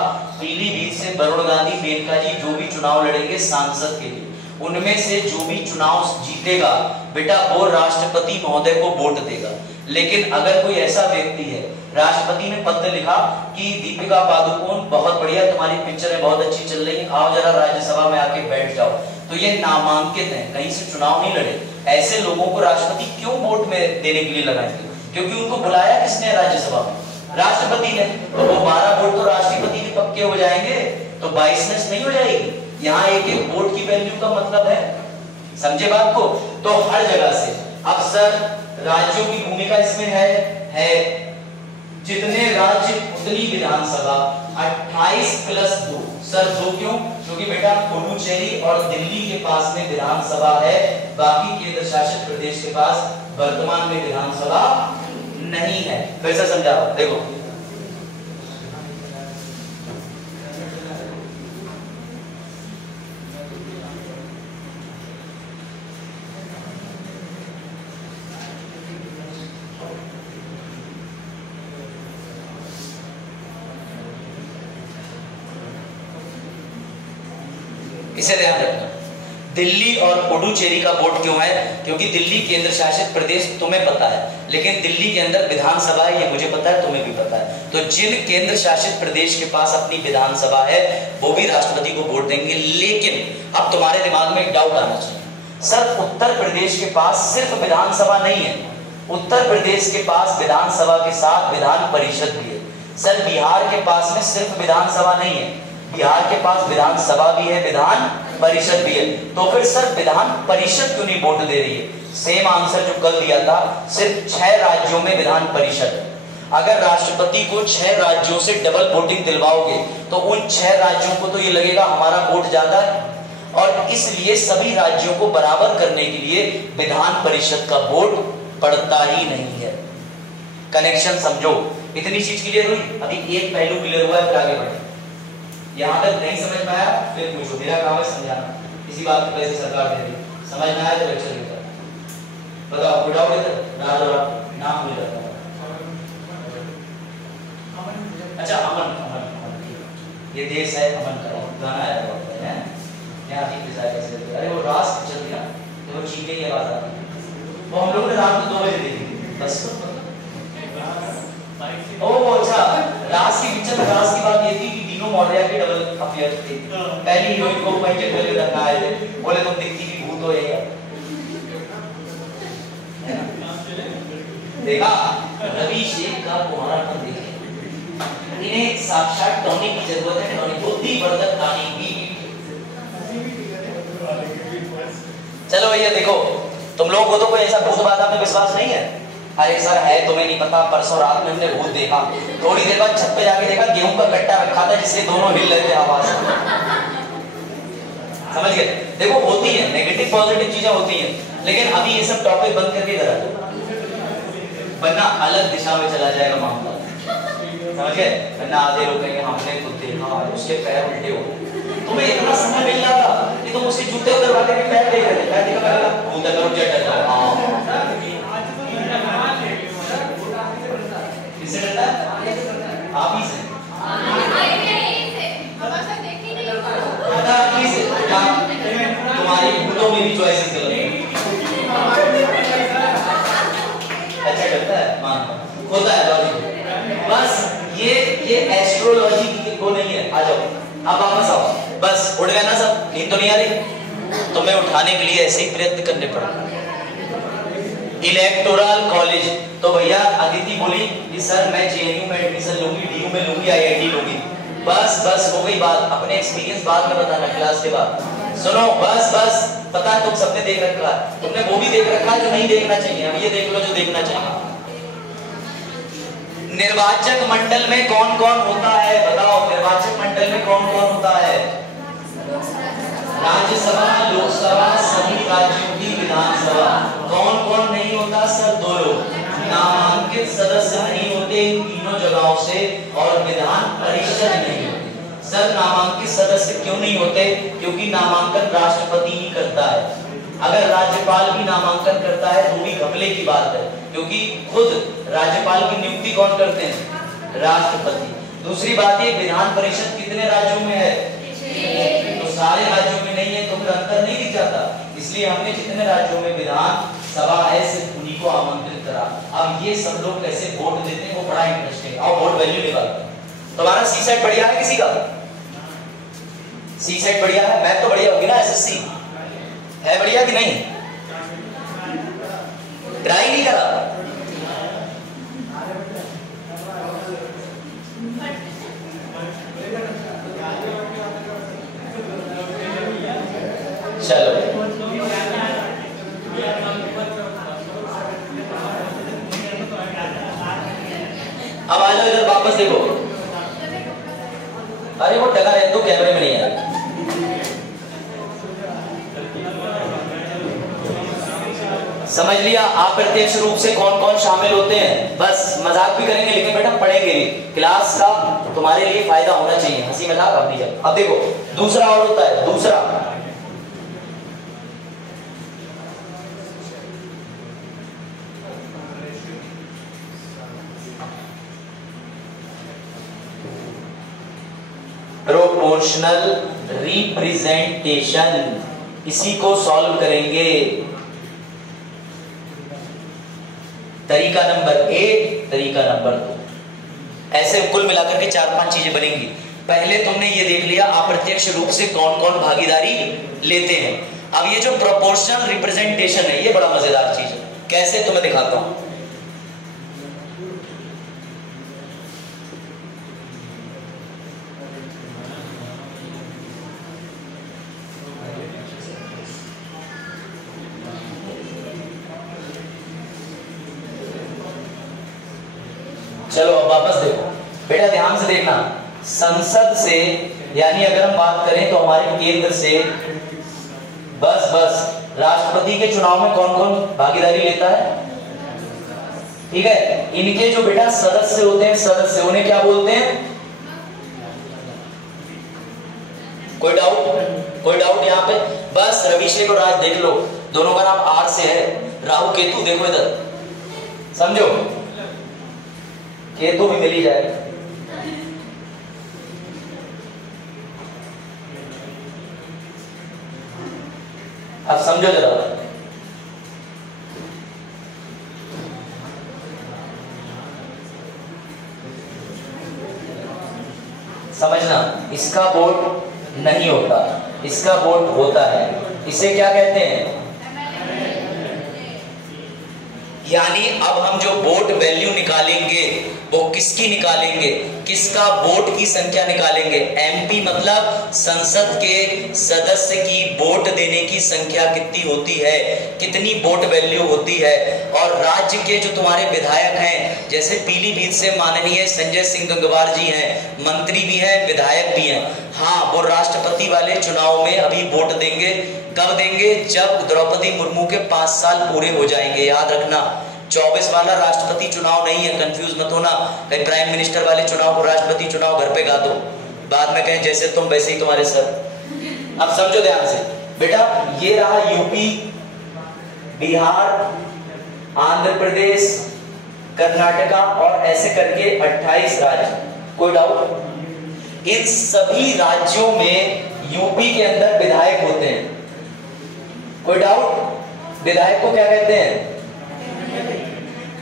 पीलीभीत से वरुण गांधी, मेनका जी जो भी चुनाव लड़ेंगे सांसद के लिए, उनमें से जो भी चुनाव जीतेगा बेटा वो राष्ट्रपति महोदय को वोट देगा। लेकिन अगर कोई ऐसा व्यक्ति है, राष्ट्रपति ने पत्र लिखा कि दीपिका पादुकोण बहुत बढ़िया, तुम्हारी पिक्चरें बहुत अच्छी चल रही हैं, आओ जरा राज्यसभा में आके बैठ जाओ, तो ये नामांकित है, कहीं से चुनाव नहीं लड़े। ऐसे लोगों को राष्ट्रपति क्यों वोट में देने के लिए लगाएंगे? क्योंकि उनको बुलाया किसने राज्यसभा में? राष्ट्रपति ने। तो वो 12 वोट तो राष्ट्रपति के पक्के हो जाएंगे, तो बाइसनेस नहीं हो जाएगी। यहाँ एक एक वोट की वैल्यू का मतलब है, समझे बात को? तो हर जगह से अब सर राज्यों की भूमिका इसमें है जितने राज्य उतनी विधानसभा, 28 + 2। सर 2 क्यों? क्योंकि बेटा पुडुचेरी और दिल्ली के पास में विधानसभा है, बाकी केंद्र शासित प्रदेश के पास वर्तमान में विधानसभा नहीं है। फिर से समझाओ, देखो इसे ध्यान रखना। दिल्ली और पुडुचेरी का वोट क्यों है? क्योंकि दिल्ली केंद्र शासित प्रदेश तुम्हें पता है, लेकिन दिल्ली के अंदर विधानसभा है, ये मुझे पता है, तुम्हें भी पता है। तो जिन केंद्र शासित प्रदेश के पास अपनी विधानसभा है वो भी राष्ट्रपति को वोट देंगे। लेकिन अब तुम्हारे दिमाग में एक डाउट आना चाहिए, सर उत्तर प्रदेश के पास सिर्फ विधानसभा नहीं है, उत्तर प्रदेश के पास विधानसभा के साथ विधान परिषद भी है। सर बिहार के पास में सिर्फ विधानसभा नहीं है, बिहार के पास विधानसभा भी है, विधान परिषद भी है। तो फिर सर विधान परिषद क्यों नहीं वोट दे रही है? सेम आंसर जो कल दिया था, सिर्फ 6 राज्यों में विधान परिषद है। अगर राष्ट्रपति को 6 राज्यों से डबल वोटिंग दिलवाओगे तो उन 6 राज्यों को तो ये लगेगा हमारा वोट ज्यादा है, और इसलिए सभी राज्यों को बराबर करने के लिए विधान परिषद का वोट पड़ता ही नहीं है। कनेक्शन समझो, इतनी चीज क्लियर हुई? अभी एक पहलू क्लियर हुआ है, फिर आगे बढ़े। यहां तक नहीं समझ में आया फिर पूछो, मेरा काम है समझाना, इसी बात की वजह से सरकार दे रही। समझ में आया तो लेक्चर लेकर बताओ, कोई डाउट है? नाम भूल जाता है। अच्छा अमन, ये देश है अमन का गाना आया बहुत है यहाँ ठीक पिसाई कैसे। अरे वो रास पिक्चर थी ना, तो वो चीखे की आवाज आती है, वो हम लोगों ने रात को 2 बजे देखी बस। ओह अच्छा, रास की पिक्चर में रास की बात ये थी कि तीनों मौर्या के डबल अफेयर थे। पहली हीरोइन को वहीं जंगल में रखा आए थे, बोले तुम दिखती भी भूत हो या देखा रवि शेख का कुमारापन देखे। इन्हें साक्षात टॉनी की जरूरत है, टॉनी बुद्धिवर्धक टॉनी की। चलो भैया देखो, तुम लोगों को तो कोई ऐसा भूत बात में विश्वास नहीं है? अरे सर है, तुम्हें नहीं पता, परसों रात में हमने भूत देखा, थोड़ी देर बाद छत पे जाके देखा गेहूं का कट्टा रखा था जिससे दोनों हिल रहे थे आवाज। समझ गए? देखो होती है नेगेटिव पॉजिटिव चीजें होती हैं, लेकिन अभी ये सब टॉपिक बंद करके इधर आ जाओ, वरना अलग दिशा में चला जाएगा मामला। समझ गए? वरना आधे लोग कहेंगे हमने खुद देखा उसके पैर उल्टे हो गए। तुम्हें इतना समय मिल रहा था कि तुम उसके जूते उतरवा के पैर देख रहे थे, पैर देखा पहला भूत करो जेट जाओ। हां किससे डरता है? आप ही से। पता किस तुम्हारी भूतों में भी चॉइसेस गलत है। अच्छा करता है मान होता है लॉजिक। बस ये एस्ट्रोलॉजी को नहीं है। आ जाओ अब वापस आओ। बस उठ गए ना सब? नींद तो नहीं आ रही? तुम्हें उठाने के लिए ऐसे ही प्रयत्न करने पड़ते। इलेक्टोरल कॉलेज तो भैया अदिति बोली कि सर मैं जेएनयू में एडमिशन लूंगी, डीयू में लूंगी, आईआईटी लूंगी। बस हो गई बात। अपने एक्सपीरियंस बाद में बताना क्लास के बाद। सुनो बस पता है तुम सबने देख रखा है, तुमने वो भी देख रखा है जो नहीं देखना चाहिए। अब ये देख लो जो देखना चाहिए। निर्वाचक मंडल में कौन कौन होता है? बताओ निर्वाचक मंडल में कौन कौन होता है? राज्यसभा, लोकसभा, सभी राज्यों की विधानसभा। कौन कौन नहीं होता सर? 2 लोग। नामांकित सदस्य नहीं होते इन तीनों जगहों से, और विधान परिषद नहीं होती। सर नामांकित सदस्य क्यों नहीं होते? क्योंकि नामांकन राष्ट्रपति ही करता है। अगर राज्यपाल भी नामांकन करता है तो भी घपले की बात है, क्योंकि खुद राज्यपाल की नियुक्ति कौन करते हैं? राष्ट्रपति। दूसरी बात ये विधान परिषद कितने राज्यों में है? तो सारे राज्यों में नहीं है, तो फिर अंतर नहीं दिख जाता। इसलिए हमने जितने राज्यों में विधान सभा है सिर्फ उन्हीं को आमंत्रित करा। अब ये सब लोग कैसे वोट देते हैं वो बड़ा इंटरेस्टिंग। आओ वोट वैल्यू निकालते हैं। तुम्हारा सी सेट बढ़िया है किसी का? सी सेट बढ़िया है? मैथ तो बढ़िया होगी ना? एसएससी है बढ़िया कि नहीं? ट्राई नहीं करा? चलो अब आ जाओ इधर वापस देखो। अरे वो टका रहे तो कैमरे में नहीं है। समझ लिया? अप्रत्यक्ष रूप से कौन कौन शामिल होते हैं? बस मजाक भी करेंगे लेकिन बेटा पढ़ेंगे भी। क्लास का तुम्हारे लिए फायदा होना चाहिए, हंसी मजाक अब नहीं जाए। अब देखो दूसरा और होता है। दूसरा प्रोपोर्शनल रिप्रेजेंटेशन, इसी को सॉल्व करेंगे। तरीका नंबर 1, तरीका नंबर 2। ऐसे कुल मिलाकर के 4-5 चीजें बनेंगी। पहले तुमने ये देख लिया अप्रत्यक्ष रूप से कौन कौन भागीदारी लेते हैं। अब ये जो प्रोपोर्शनल रिप्रेजेंटेशन है ये बड़ा मजेदार चीज है। कैसे तुम्हें दिखाता हूं। चलो अब वापस देखो बेटा, ध्यान से देखना। संसद से यानी अगर हम बात करें तो हमारे केंद्र से बस राष्ट्रपति के चुनाव में कौन कौन भागीदारी लेता है? ठीक है, इनके जो बेटा सदस्य होते हैं, सदस्य उन्हें क्या बोलते हैं? कोई डाउट यहाँ पे? बस रविशेखर और राज देख लो, दोनों का नाम आर से है। राहु केतु देखो इधर, समझो केतु भी मिल ही जाएगा। अब समझो जरा, समझना, इसका वोट नहीं होता, इसका वोट होता है। इसे क्या कहते हैं? यानी अब हम जो वोट वैल्यू निकालेंगे वो किसकी निकालेंगे, किसका वोट की संख्या निकालेंगे। एमपी मतलब संसद के सदस्य की वोट देने की संख्या कितनी होती है, कितनी वोट वैल्यू होती है। और राज्य के जो तुम्हारे विधायक हैं, जैसे पीलीभीत से माननीय संजय सिंह गंगवार जी हैं, मंत्री भी हैं, विधायक भी हैं। हाँ, वो राष्ट्रपति वाले चुनाव में अभी वोट देंगे। कब देंगे, जब द्रौपदी मुर्मू के 5 साल पूरे हो जाएंगे। याद रखना, 24 वाला राष्ट्रपति चुनाव नहीं है, कंफ्यूज मत होना। कहीं प्राइम मिनिस्टर वाले चुनाव को राष्ट्रपति चुनाव घर पे गा दो, बाद में कहें जैसे तुम वैसे ही तुम्हारे सर। अब समझो ध्यान से बेटा, ये रहा यूपी, बिहार, आंध्र प्रदेश, कर्नाटका और ऐसे करके 28 राज्य। कोई डाउट? इन सभी राज्यों में यूपी के अंदर विधायक होते हैं। कोई डाउट? विधायक को क्या कहते हैं?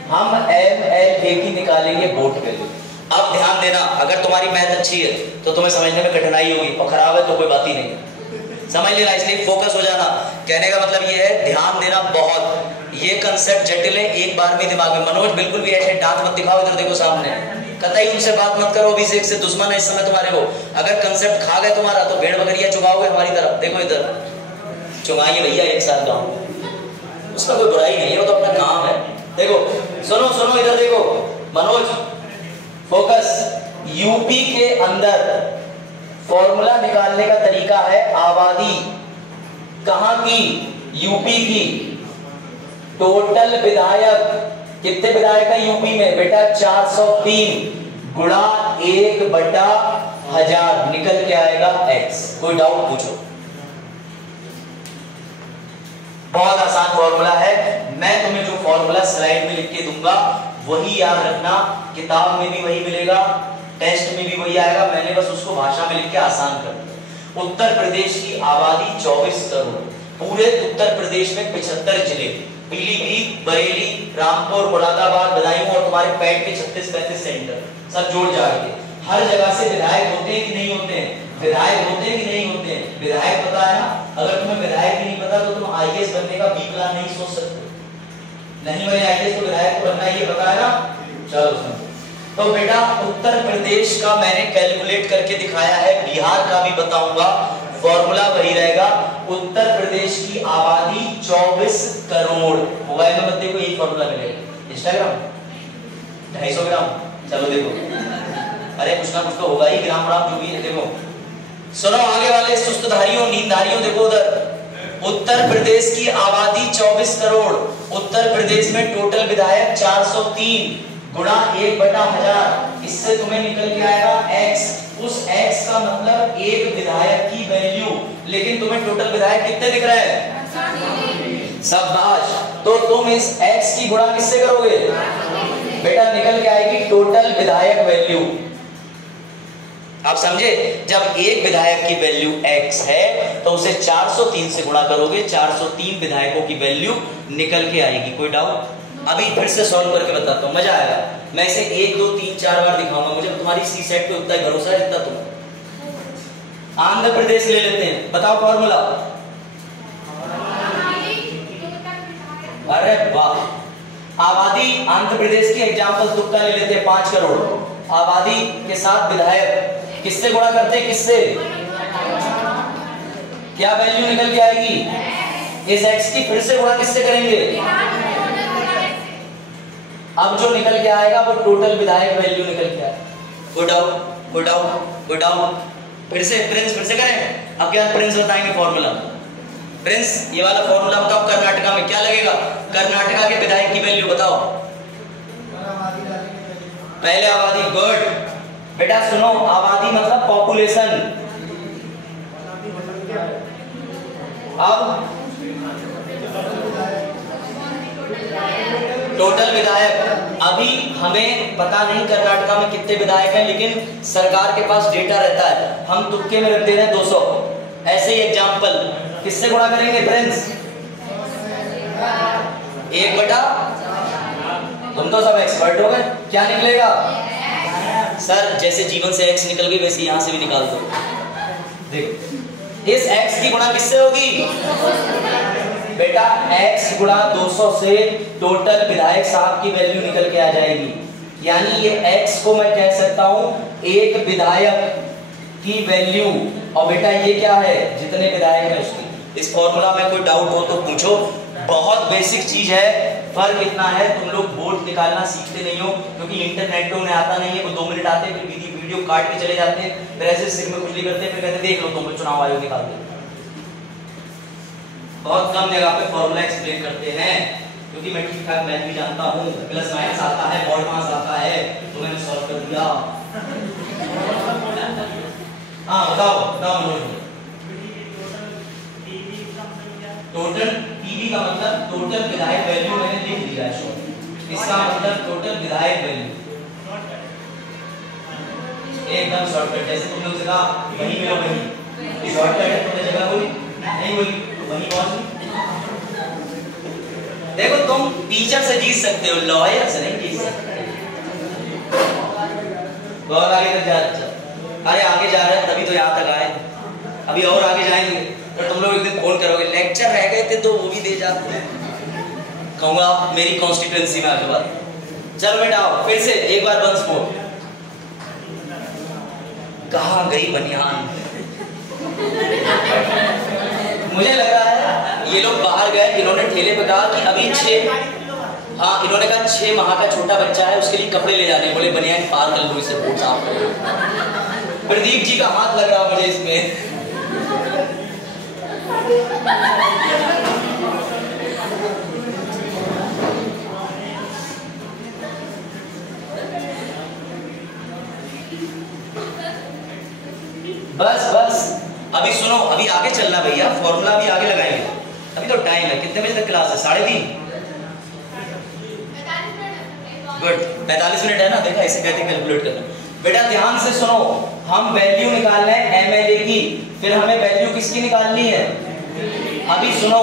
हम MLA की निकालेंगे वोट के लिए। अब ध्यान देना, अगर तुम्हारी मैथ अच्छी है तो तुम्हें समझने में कठिनाई होगी, और खराब है तो कोई बात ही नहीं। समझ लेना, इसलिए फोकस हो जाना। कहने का मतलब ये है, ध्यान देना बहुत। ये कंसेप्ट जटिल है, एक बार में दिमाग में। मनोज बिल्कुल भी ऐसे दांत मत दिखाओ, इधर देखो सामने, कतई उनसे बात मत करो। अभिषेक से दुश्मन है इस समय तुम्हारे को। अगर कंसेप्ट खा गए तुम्हारा तो भेड़ बकरियां चुगाओगे हमारी तरफ। देखो इधर चुगाइए भैया, एक साल का उसका कोई बुराई नहीं है, वो तो अपना काम है। देखो सुनो सुनो, इधर देखो मनोज, फोकस। यूपी के अंदर फॉर्मूला निकालने का तरीका है आबादी। कहां की? यूपी की। टोटल विधायक, कितने विधायक है यूपी में बेटा? 403 गुणा 1/1000 निकल के आएगा x। कोई डाउट पूछो? बहुत आसान फॉर्मूला है। मैं तुम्हें जो फॉर्मूला स्लाइड में लिख के दूंगा वही याद रखना, किताब में भी वही मिलेगा, टेस्ट में भी वही आएगा। मैंने बस उसको भाषा में लिख के आसान कर दिया। उत्तर प्रदेश की आबादी 24 करोड़। पूरे उत्तर प्रदेश में 75 जिले, पीलीभीत, बरेली, रामपुर, मुरादाबाद, बदायूं और तुम्हारे पैट के 36-35 सेंटर, सब जोड़ जाएंगे। हर जगह से विधायक होते हैं कि नहीं होते हैं? विधायक होते हैं कि नहीं होते हैं? विधायक पता है ना? अगर तुम्हें विधायक ही नहीं पता तो तुम आईएएस बनने का बी प्लान नहीं सोच सकते। नहीं बने आईएएस तो विधायक को बनना, ये पता है ना? चलो सुनो। तो बेटा उत्तर प्रदेश का मैंने कैलकुलेट करके दिखाया है, बिहार का भी बताऊंगा, फॉर्मूला वही रहेगा। उत्तर प्रदेश की आबादी 24 करोड़। मोबाइल में बंदे को यही फॉर्मूला मिलेगा। इंस्टाग्राम 250 ग्राम। चलो देखो, अरे कुछ ना कुछ तो होगा ही, ग्राम ग्राम जो भी है। देखो सुनो, आगे वाले सुस्तधारियों, नींदधारियों, देखो उधर। उत्तर प्रदेश की आबादी 24 करोड़। उत्तर प्रदेश में टोटल विधायक 403 गुणा 1/1000। इससे तुम्हें निकल के आएगा x। उस x का मतलब एक विधायक की वैल्यू। लेकिन तुम्हें टोटल विधायक कितने दिख रहे हैं? शाबाश। तो तुम इस x की गुणा किससे करोगे बेटा? निकल के आएगी टोटल विधायक वैल्यू। आप समझे? जब एक विधायक की वैल्यू x है तो उसे 403 से गुणा करोगे, 403 विधायकों की वैल्यू निकल के आएगी। कोई डाउट? अभी फिर से सॉल्व करके बताता हूं, मजा आएगा। मैं इसे 1 2 3 4 बार दिखाऊंगा। मुझे तुम्हारी सी सेट पे उतना ही भरोसा है जितना तुम। आंध्र प्रदेश ले लेते हैं, बताओ फॉर्मूला। अरे वाह, आबादी आंध्र प्रदेश की एग्जांपल तुक्का ले लेते हैं। 5 करोड़ आबादी के साथ विधायक किससे गुणा करते हैं? किससे? क्या वैल्यू निकल के आएगी? इस x की फिर से गुणा किससे करेंगे? अब जो निकल के आएगा वो टोटल विधायक वैल्यू निकल के आएगा। Good out, good out, good out. फिर से प्रिंस, फिर से करें। अब क्या प्रिंस बताएंगे फॉर्मूला? प्रिंस ये वाला फॉर्मूला बताओ। कर्नाटका में क्या लगेगा? कर्नाटका के विधायक की वैल्यू बताओ। पहले आबादी। गुड बेटा सुनो, आबादी मतलब पॉपुलेशन। अब टोटल विधायक। अभी हमें पता नहीं कर्नाटका में कितने विधायक हैं, लेकिन सरकार के पास डेटा रहता है। हम तुक्के में रख दे रहे हैं 200। ऐसे ही एग्जांपल किससे गुणा करेंगे फ्रेंड्स? 1/, तुम तो सब एक्सपर्ट हो गए। क्या निकलेगा सर? जैसे जीवन से x निकल गई वैसे यहां से भी निकाल दो। देखो इस x की गुणा किससे होगी? बेटा x गुणा 200 से टोटल विधायक साहब की वैल्यू निकल के आ जाएगी। यानी ये x को मैं कह सकता हूं एक विधायक की वैल्यू, और बेटा ये क्या है, जितने विधायक है उसकी। इस फॉर्मूला में कोई डाउट हो तो पूछो, बहुत बेसिक चीज है। फर्क इतना है, तुम लोग वोट निकालना सीखते नहीं हो क्योंकि इंटरनेटों में आता नहीं है। वो 2 मिनट आते हैं, फिर वीडियो काट के चले जाते हैं, फिर ऐसे सिर में खुजली करते हैं, फिर कहते देख लो तुम चुनाव आयोग निकाल दे। बहुत कम जगह पे फॉर्मूला एक्सप्लेन करते हैं क्योंकि मैं ठीक ठाक मैथ भी जानता हूँ, प्लस माइनस आता है, बॉड मास आता है, तो मैंने सॉल्व कर दिया। हाँ बताओ बताओ मनोज। टोटल पीवी का मतलब टोटल विधायक वैल्यू मैंने लिख दिया है, इसका मतलब टोटल विधायक वैल्यू एकदम शॉर्टकट, जैसे तुम लोग से कहा वही मिलो वही, शॉर्टकट है, तुमने जगह बोली नहीं बोली तो वही कौन। देखो तुम टीचर से जीत सकते हो, लॉयर से नहीं जीत सकते। बहुत आगे तक जा रहे, अरे आगे जा रहे हैं तभी तो यहाँ तक आए, अभी और आगे जाएंगे तो तुम लोग एक दिन फोन करोगे लेक्चर रह गए थे तो वो भी दे जाते हैं, कहूंगा आप मेरी कॉन्स्टिट्यूएंसी में आगे बात। चलो बेटा आओ फिर से एक बार वंस मोर। कहाँ गई बनियान? मुझे लग रहा है ये लोग बाहर गए, इन्होंने ठेले पे कहा कि अभी 6, हाँ इन्होंने कहा 6 माह का छोटा बच्चा है उसके लिए कपड़े ले जाने, बोले बनियान पार कर लो इसे, वोट साफ करो। प्रदीप जी का हाथ लग रहा मुझे इसमें। बस बस अभी सुनो, अभी आगे चलना भैया, फॉर्मूला भी आगे लगाएंगे, अभी तो टाइम है। कितने बजे तक क्लास है? 3:30। गुड, 45 मिनट है ना, देखा इसे कहते हैं कैलकुलेट करना। बेटा ध्यान से सुनो, हम वैल्यू निकाल रहे हैं एमएलए की, फिर हमें वैल्यू किसकी निकालनी है? अभी सुनो,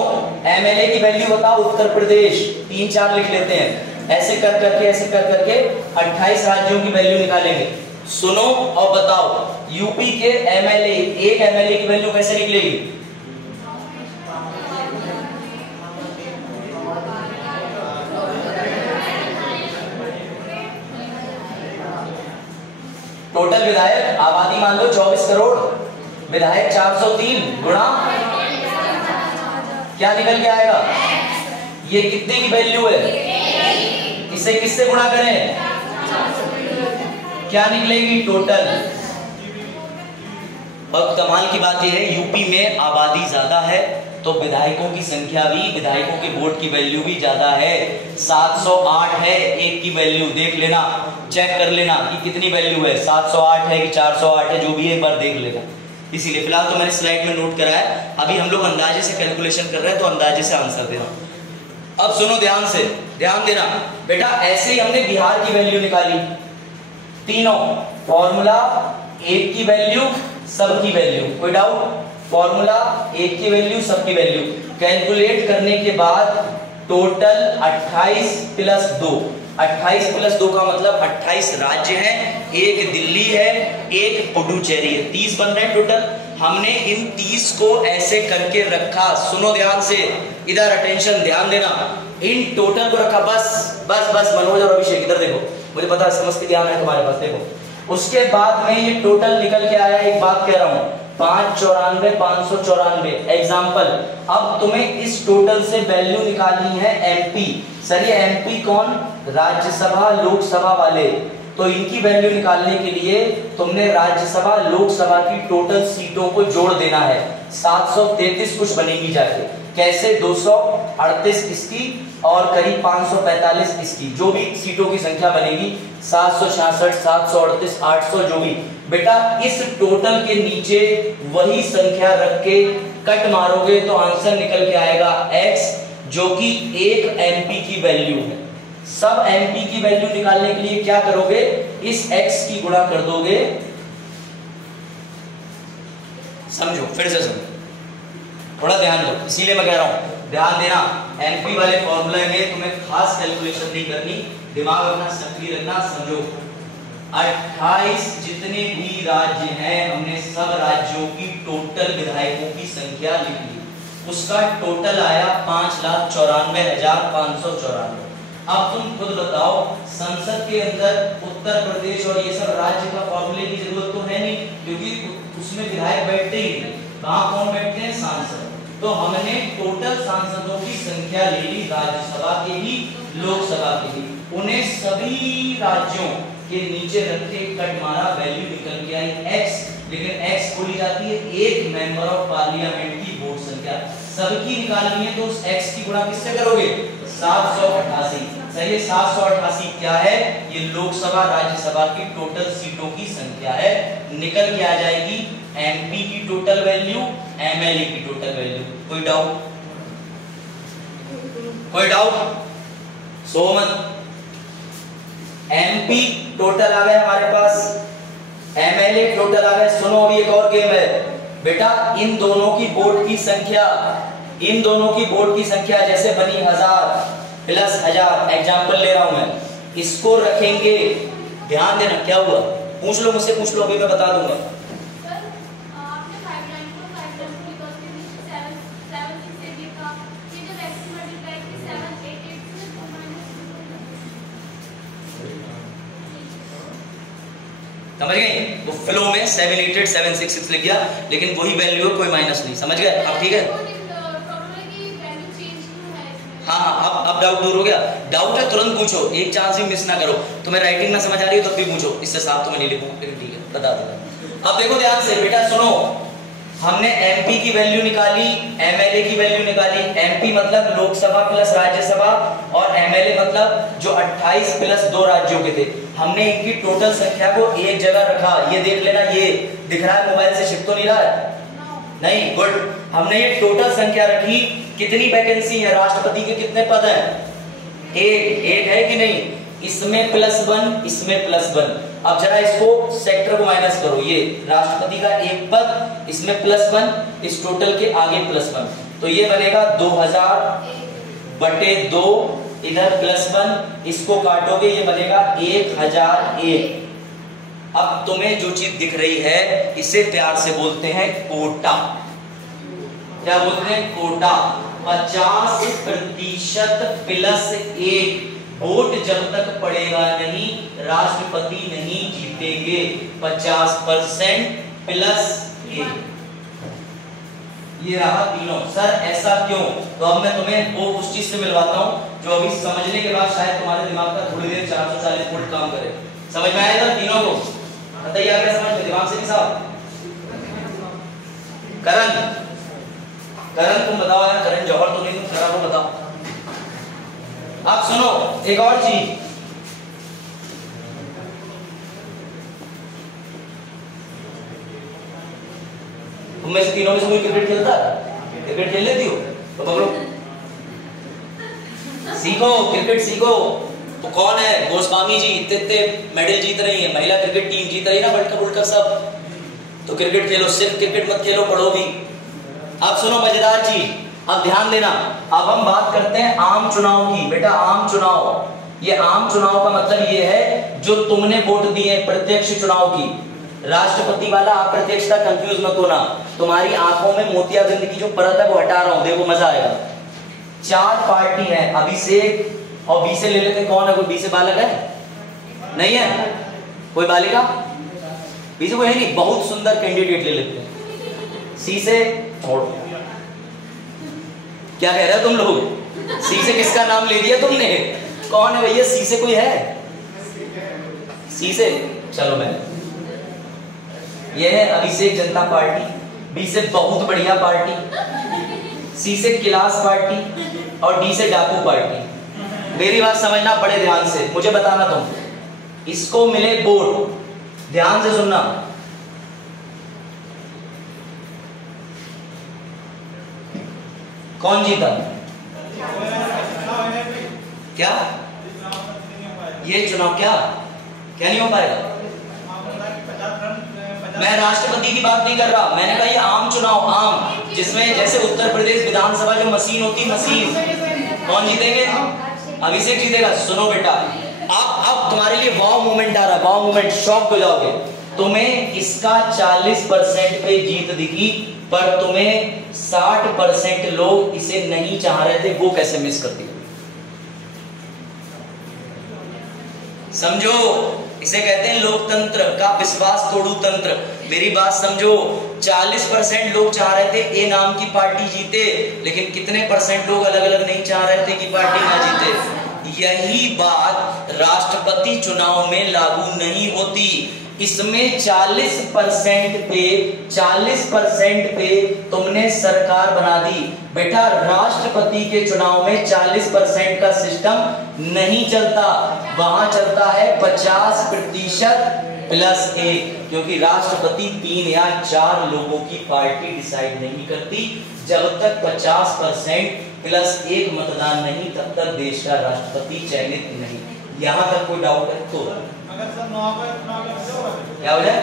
एमएलए की वैल्यू बताओ उत्तर प्रदेश, 3-4 लिख लेते हैं, ऐसे कर करके 28 राज्यों की वैल्यू निकालेंगे। सुनो और बताओ यूपी के एमएलए, एक एमएलए की वैल्यू कैसे निकलेगी? टोटल विधायक आबादी मान लो 24 करोड़, विधायक 403 गुणा क्या निकल के आएगा? ये कितने की वैल्यू है? इसे किससे गुणा करें? क्या निकलेगी? टोटल। अब कमाल की बात यह है यूपी में आबादी ज्यादा है तो विधायकों की संख्या भी, विधायकों के वोट की वैल्यू भी ज्यादा है। 708 है एक की वैल्यू, देख लेना, चेक कर लेना कि कितनी वैल्यू है, 708 है कि 408 है, जो भी है एक बार देख लेना। इसीलिए फिलहाल तो मैंने स्लाइड में नोट करा है, अभी हम लोग अंदाजे से कैलकुलेशन कर रहे हैं तो अंदाजे से आंसर देना। अब सुनो ध्यान से, ध्यान देना बेटा, ऐसे ही हमने बिहार की वैल्यू निकाली, तीनों फॉर्मूला, एक की वैल्यू सब की वैल्यू, कोई डाउट? फॉर्मूला, एक की वैल्यू सब की वैल्यू, कैलकुलेट करने के बाद टोटल 28 प्लस 2, 28 प्लस 2 का मतलब 28 राज्य हैं, एक दिल्ली है, एक पुडुचेरी है, 30 बन रहे हैं टोटल। हमने इन 30 को ऐसे करके रखा, सुनो ध्यान से, इधर अटेंशन ध्यान देना, इन टोटल को रखा, बस बस बस मनोज और अभिषेक इधर देखो, मुझे पता है समझ के ध्यान है तुम्हारे पास, देखो। उसके बाद में ये टोटल निकल के आया, एक बात कह रहा हूं, 594 594 एग्जाम्पल। अब तुम्हें इस टोटल से वैल्यू निकालनी है एमपी। सर ये एमपी कौन? राज्यसभा लोकसभा वाले, तो इनकी वैल्यू निकालने के लिए तुमने राज्यसभा लोकसभा की टोटल सीटों को जोड़ देना है, 733 कुछ बनेगी जाके, कैसे? 238 इसकी और करीब 545 इसकी, जो भी सीटों की संख्या बनेगी 766 738 800 जो भी। बेटा इस टोटल के नीचे वही संख्या रख के कट मारोगे तो आंसर निकल के आएगा x, जो कि एक एमपी की वैल्यू है। सब एमपी की वैल्यू निकालने के लिए क्या करोगे? इस x की गुणा कर दोगे, समझो, फिर से समझो, थोड़ा ध्यान दो, इसीलिए मैं कह रहा हूं ध्यान देना। एमपी वाले फॉर्मूले में तुम्हें खास कैलकुलेशन नहीं करनी, दिमाग अपना सक्रिय रखना, समझो। 28 जितने भी राज्य हैं, हमने सब राज्यों की टोटल विधायकों की संख्या लिख ली। उसका टोटल आया 5,94,594। अब तुम खुद बताओ, संसद के अंदर उत्तर प्रदेश और ये सब राज्य का फॉर्मूले की जरूरत तो है नहीं, क्योंकि उसमें विधायक बैठते ही नहीं। वहां कौन बैठते हैं? सांसद। तो हमने टोटल सांसदों की संख्या ले ली, राज्यसभा के भी लोकसभा के भी, उन्हें सभी राज्यों के नीचे रख के कट मारा, वैल्यू निकल के आई x, लेकिन x खोली जाती है एक मेंबर ऑफ पार्लियामेंट की वोट संख्या, सबकी निकालनी है, तो उस x की गुणा किससे करोगे? 788। सही है, 788 क्या है? ये लोकसभा राज्यसभा की टोटल सीटों की संख्या है। निकल के आ जाएगी एमपी की टोटल वैल्यू, एमएलए की टोटल वैल्यू। कोई डाउट? कोई डाउट? सोमन, एमपी टोटल आ गए हमारे पास, एमएलए टोटल आ गए। सुनो अभी एक और गेम है बेटा, इन दोनों की वोट की संख्या, इन दोनों की वोट की संख्या जैसे बनी 1000 प्लस 1000, एग्जांपल ले रहा हूं मैं, इसको रखेंगे, ध्यान देना। क्या हुआ? पूछ लो मुझसे, पूछ लो, अभी मैं बता दूंगा। समझ गए? वो फ्लो में 788 766 लिख गया, लेकिन वही वैल्यू है, कोई माइनस नहीं। समझ गए? अब ठीक है? हाँ, अब डाउट दूर हो गया। डाउट है तुरंत पूछो, एक चांस भी मिस ना करो। तुम्हें राइटिंग ना समझ आ रही हो तब भी पूछो, इससे साफ तो मैं नहीं लिखूंगा, लेकिन ठीक है बता दूंगा। अब देखो ध्यान से बेटा, सुनो, हमने एमपी की वैल्यू निकाली, एमएलए की वैल्यू निकाली। एमपी मतलब लोकसभा प्लस राज्यसभा, और एमएलए मतलब जो 28 प्लस 2 राज्यों के थे। हमने इनकी टोटल संख्या को एक जगह रखा, ये देख लेना, ये दिख रहा है मोबाइल से, शिफ्ट तो नहीं रहा है? नहीं, गुड। हमने ये टोटल संख्या रखी, कितनी वैकेंसी है, राष्ट्रपति के कितने पद हैं? एक है कि नहीं? इसमें +1, इसमें +1। अब जरा इसको सेक्टर को माइनस करो, ये राष्ट्रपति का एक पद, इसमें +1, इस टोटल के आगे +1, तो ये बनेगा 2000/2, इधर +1, इसको काटोगे ये बनेगा 1001। अब तुम्हें जो चीज दिख रही है इसे प्यार से बोलते हैं कोटा। क्या बोलते हैं? कोटा। 50% +1 वोट जब तक पड़ेगा नहीं, राष्ट्रपति नहीं जीतेंगे। 50% +1, ये रहा तीनों। सर ऐसा क्यों? तो अब मैं तुम्हें वो उस चीज से मिलवाता हूं जो अभी समझने के बाद शायद तुम्हारे दिमाग का थोड़ी देर 440 वोल्ट काम करे। समझ में आया था तीनों को? बताइए आगे समझ में, दिमाग से नहीं साहब? करण तुम बताओ यार, करण जौहर तो नहीं, तुम करण को बताओ। अब सुनो एक और चीज, तुम में से तीनों में से कोई क्रिकेट खेलता है? क्रिकेट खेल लेती हो? तो पकड़ो, सीखो, क्रिकेट सीखो। तो कौन है? गोस्वामी जी इतने मेडल जीत रही है, महिला क्रिकेट टीम जीत रही है ना, वर्ल्ड कप सब। तो क्रिकेट खेलो, सिर्फ क्रिकेट मत खेलो, पढ़ो भी। अब सुनो मजेदार चीज, अब ध्यान देना। अब हम बात करते हैं आम चुनाव की। बेटा आम चुनाव, ये आम चुनाव का मतलब ये है जो तुमने वोट दिए प्रत्यक्ष चुनाव की। राष्ट्रपति वाला अप्रत्यक्षता कंफ्यूज मत होना, तुम्हारी आंखों में मोतियाबिंद की जो परत है वो हटा रहा हूं, देखो मजा आएगा। 4 पार्टी है, अभिषेक और बी से ले लेते हैं। कौन है? कोई बी से बालक है? नहीं है? कोई बालिका? बी से कोई है नहीं? बहुत सुंदर कैंडिडेट ले लेते हैं। सी से छोड़, क्या कह रहे हो तुम लोग? सी से किसका नाम ले दिया तुमने? कौन है भैया सी से? कोई है सी से? चलो मैं, ये है अभिषेक जनता पार्टी। बी से बहुत बढ़िया पार्टी, सी से क्लास पार्टी, और डी से डाकू पार्टी। मेरी बात समझना बड़े ध्यान से, मुझे बताना तुम। इसको मिले वोट, ध्यान से सुनना। कौन जीता? क्या ये चुनाव क्या नहीं हो पाएगा? मैं राष्ट्रपति की बात नहीं कर रहा, मैंने कहा ये आम चुनाव, आम, जिसमें जैसे उत्तर प्रदेश विधानसभा जो मशीन होती, मशीन। कौन जीतेंगे? अभिषेक जीतेगा। सुनो बेटा, अब तुम्हारे लिए वाव मोमेंट आ रहा है, वाव मोमेंट, शॉक हो जाओगे। तुम्हें इसका 40% पे जीत दिखी, पर तुम्हें 60% लोग इसे नहीं चाह रहे थे, वो कैसे मिस कर दिया? समझो, इसे कहते हैं लोकतंत्र का विश्वास तोड़ू तंत्र। मेरी बात समझो, 40% लोग चाह रहे थे ए नाम की पार्टी जीते, लेकिन कितने परसेंट लोग अलग अलग नहीं चाह रहे थे कि पार्टी ना जीते? यही बात राष्ट्रपति चुनाव में लागू नहीं होती। इसमें 40% पे तुमने सरकार बना दी। बेटा राष्ट्रपति के चुनाव में 40% का सिस्टम नहीं चलता, वहां चलता है 50% प्लस 1, क्योंकि राष्ट्रपति 3 या 4 लोगों की पार्टी डिसाइड नहीं करती। जब तक 50% प्लस 1 मतदान नहीं, तब तक देश का राष्ट्रपति चयनित नहीं। यहां तक कोई डाउट है तो क्या हो जाए?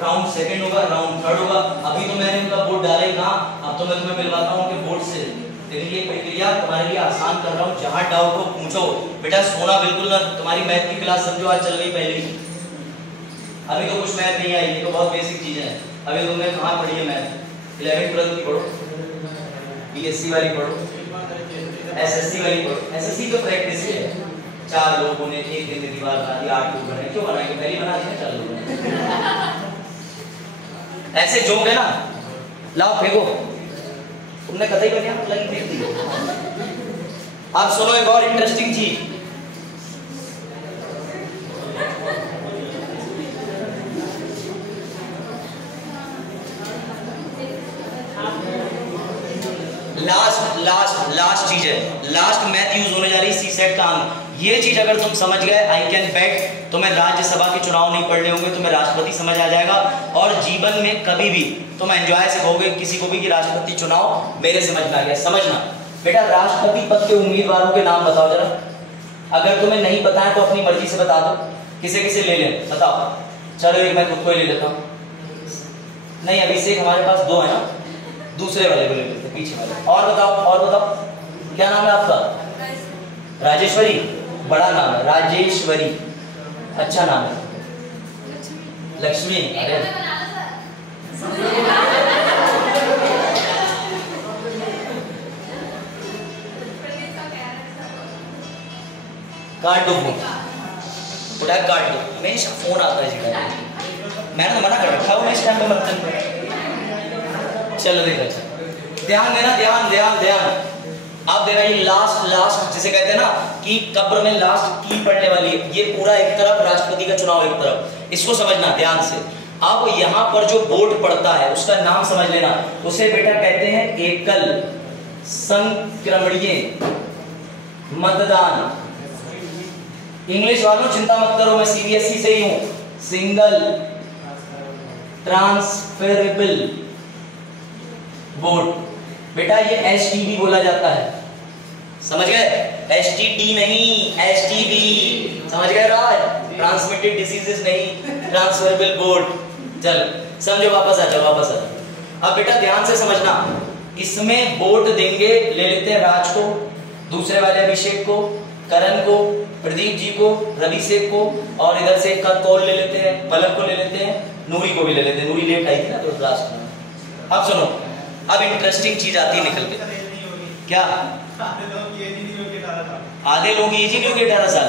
राउंड सेकंड होगा, राउंड थर्ड होगा। अभी तो मैंने उनका बोर्ड डाले कहाँ, अब तो मैं तुम्हें मिलवाता हूँ उनके बोर्ड से। लेकिन ये प्रक्रिया तुम्हारे लिए आसान कर रहा हूँ, जहाँ डाउट हो पूछो। बेटा सोना बिल्कुल ना, तुम्हारी मैथ की क्लास समझो आज चल गई पहले ही। अभी तो कुछ मैथ नहीं आई, ये तो बहुत बेसिक चीजें हैं। अभी तुमने कहाँ पढ़ी है मैथ? 11th 12th की पढ़ो, BSc वाली पढ़ो, SSC वाली पढ़ो। SSC तो प्रैक्टिस है, 4 लोगों ने एक दिन में दीवार बना दी, 8 लोग बने, क्यों बनाएंगे? पहले बना दिया 4 लोग। ऐसे जोक है ना, लाओ फेंको, तुमने कतई बनिया लगी फेंक दी। आप सुनो एक और इंटरेस्टिंग चीज। लास्ट चीज है, लास्ट मैथ यूज होने जा रही है सीसेट का अंक। ये चीज अगर तुम समझ गए, आई कैन बेट तुम्हें राज्यसभा के चुनाव नहीं पढ़ने होंगे, तुम्हें राष्ट्रपति समझ आ जाएगा। और जीवन में कभी भी तुम एंजॉय से कहोगे किसी को भी कि राष्ट्रपति चुनाव मेरे समझ में आ गया। समझना बेटा, राष्ट्रपति पद के उम्मीदवारों के नाम बताओ जरा। अगर तुम्हें नहीं पता है तो अपनी मर्जी से बता दो, किसे किसे ले ले बताओ। चलो एक मैं खुद को ही ले लेता हूँ। नहीं अभिषेक हमारे पास 2 है ना, दूसरे वाले को ले लेते, पीछे वाले। और बताओ क्या नाम है आपका? राजेश्वरी, बड़ा नाम है राजेश्वरी, अच्छा नाम है। लक्ष्मी, अरे काट दो फोन, उठा काट दो। हमेशा फोन आता है जी, मैंने तो मना कर रखा हूँ इस टाइम पे मत करना। चलो देखो, ध्यान देना, ध्यान आप देना। ये लास्ट जिसे कहते हैं ना कि कब्र में लास्ट की पड़ने वाली है। ये पूरा एक तरफ, राष्ट्रपति का चुनाव एक तरफ, इसको समझना ध्यान से। अब यहाँ पर जो वोट पड़ता है उसका नाम समझ लेना, उसे बेटा कहते हैं एकल संक्रमणीय मतदान। इंग्लिश वालों चिंता मत करो, मैं CBSE से ही हूं। सिंगल ट्रांसफरेबल वोट, बेटा ये STD बोला जाता है, समझ गए? STD नहीं, STD, समझ गए राज? ट्रांसमिटेड डिसीजेस नहीं, ट्रांसफरेबल वोट। चल समझो, वापस आ जाओ। अब बेटा ध्यान से समझना, इसमें वोट देंगे, ले लेते हैं राज को, दूसरे वाले अभिषेक को, करण को, प्रदीप जी को, रवि शेख को, और इधर से एक का कॉल ले लेते हैं, पलक को ले लेते हैं, नूरी को भी ले लेते हैं। नूरी लेट आई थी ना तो लास्ट में। अब सुनो, अब इंटरेस्टिंग चीज आती है निकल के। क्या? आधे लोग एज ही नहीं होगी 18 साल।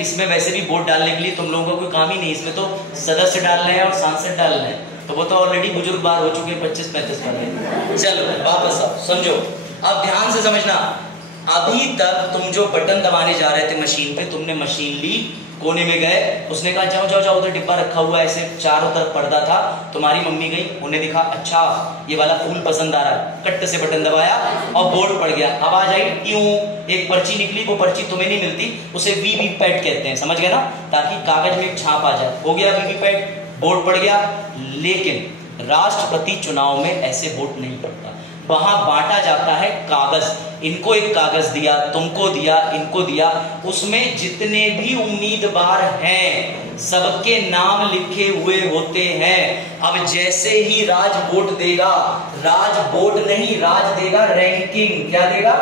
इसमें वैसे भी वोट डालने के लिए तुम लोगों का कोई काम ही नहीं, इसमें तो सदस्य डालने हैं और सांसद डालने हैं, तो वो तो ऑलरेडी बुजुर्ग बार हो चुके हैं, 25-35 वाले। चलो वापस आओ, समझो। अब ध्यान से समझना, अभी तक तुम जो बटन दबाने जा रहे थे मशीन पे, तुमने मशीन ली, कोने में गए, उसने कहा जाओ जाओ जाओ, उधर डिब्बा रखा हुआ है, ऐसे चारों तरफ पर्दा था। तुम्हारी मम्मी गई, उन्हें दिखा अच्छा ये वाला फूल पसंद आ रहा है, कट से बटन दबाया और बोर्ड पड़ गया। आवाज आई क्यों, एक पर्ची निकली, वो पर्ची तुम्हें नहीं मिलती, उसे वीवीपैट कहते हैं, समझ गए ना? ताकि कागज में एक छाप आ जाए, हो गया वीवीपैट, बोर्ड पड़ गया। लेकिन राष्ट्रपति चुनाव में ऐसे वोट नहीं पड़ता, वहां बांटा जाता है कागज। इनको एक कागज दिया, तुमको दिया, इनको दिया, उसमें जितने भी उम्मीदवार हैं सबके नाम लिखे हुए होते हैं। अब जैसे ही राज वोट देगा, राज वोट नहीं, राज देगा रैंकिंग। क्या देगा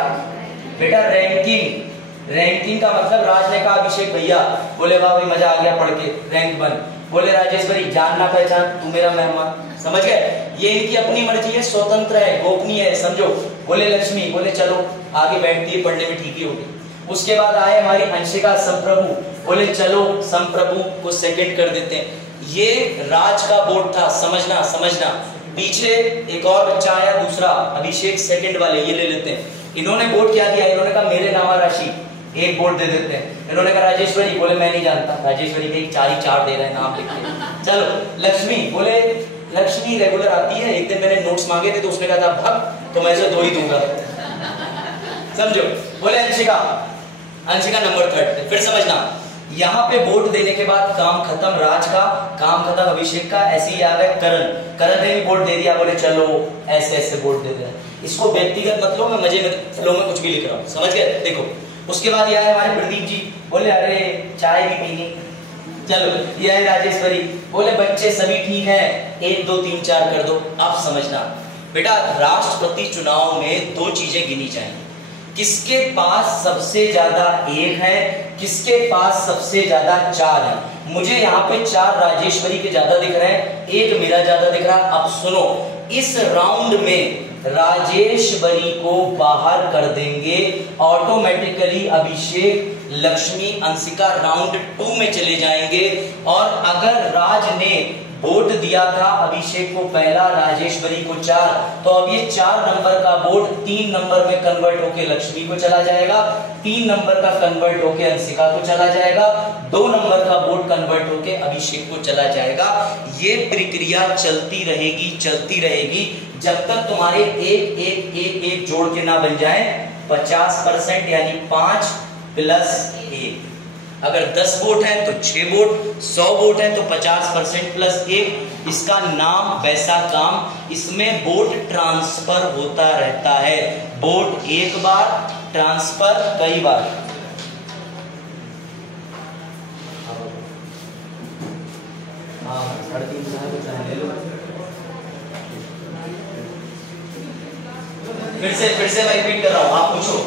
बेटा? रैंकिंग। रैंकिंग का मतलब राज ने कहा अभिषेक भैया, बोले वाह भाई मजा आ गया पढ़ के, रैंक 1। बोले राजेश्वरी जान ना पहचान, तू मेरा मेहमान। समझ गए? ये इनकी अपनी मर्जी है, स्वतंत्र है, गोपनीय है, समझो। बोले लक्ष्मी, बोले चलो आगे बैठती है, पढ़ने में ठीक ही होगी। उसके बाद आए हमारी अंशिका संप्रभु, बोले चलो संप्रभु को सेकंड कर देते हैं। ये राज का बोर्ड था, समझना समझना। पीछे एक और बच्चा आया दूसरा, अभिषेक सेकंड वाले, ये ले लेते हैं। इन्होंने बोर्ड क्या दिया, इन्होंने कहा मेरे नामा राशि, एक बोर्ड दे देते हैं। इन्होंने कहा राजेश्वरी, बोले मैं नहीं जानता। राजेश्वरी के 4 ही 4 दे रहे हैं, नाम लिख के। चलो लक्ष्मी, बोले लक्ष्मी रेगुलर आती है, एक दिन मैंने नोट्स मांगे थे तो उसने कहा था भग, तो मैं इसे 2 ही दूंगा। समझो। बोले अंशिका, अंशिका नंबर 3। फिर समझना, यहाँ पे बोर्ड देने के बाद काम खत्म, राज का काम खत्म, अभिषेक का। ऐसे ही आ गए करण, करण ने भी बोर्ड दे दिया, बोले चलो ऐसे ऐसे बोर्ड दे दिया। इसको व्यक्तिगत मत लो, मैं मजे में फ्लो में कुछ भी लिख रहा हूँ, समझ गए? देखो उसके बाद यह है हमारे प्रदीप जी, बोले अरे चाय भी पीनी। चलो यह है राजेश्वरी, बोले बच्चे सभी ठीक हैं, 1 2 3 4 कर दो। आप समझना बेटा, राष्ट्रपति चुनाव में 2 चीजें गिनी जाएंगी, किसके पास सबसे ज्यादा 1 है, किसके पास सबसे ज्यादा 4 है। मुझे यहाँ पे 4 राजेश्वरी के ज्यादा दिख रहे हैं, 1 मेरा ज्यादा दिख रहा है। अब सुनो, इस राउंड में राजेश्वरी को बाहर कर देंगे, ऑटोमेटिकली अभिषेक, लक्ष्मी, अंशिका राउंड 2 में चले जाएंगे। और अगर राज ने वोट दिया था अभिषेक को पहला, राजेश्वरी को 4, तो अब ये 4 नंबर का वोट 3 नंबर में कन्वर्ट होके लक्ष्मी को चला जाएगा, 3 नंबर का कन्वर्ट होके अंशिका को चला जाएगा, 2 नंबर का वोट कन्वर्ट होके अभिषेक को चला जाएगा। ये प्रक्रिया चलती रहेगी जब तक तुम्हारे 1 1 1 1 जोड़ के ना बन जाए 50%, यानी 5 + 1। अगर 10 वोट हैं तो 6 वोट, 100 वोट हैं तो 50% + 1। इसका नाम वैसा काम, इसमें वोट ट्रांसफर होता रहता है। वोट एक बार, ट्रांसफर कई बार। फिर से मैं रिपीट कर रहा हूं, आप पूछो।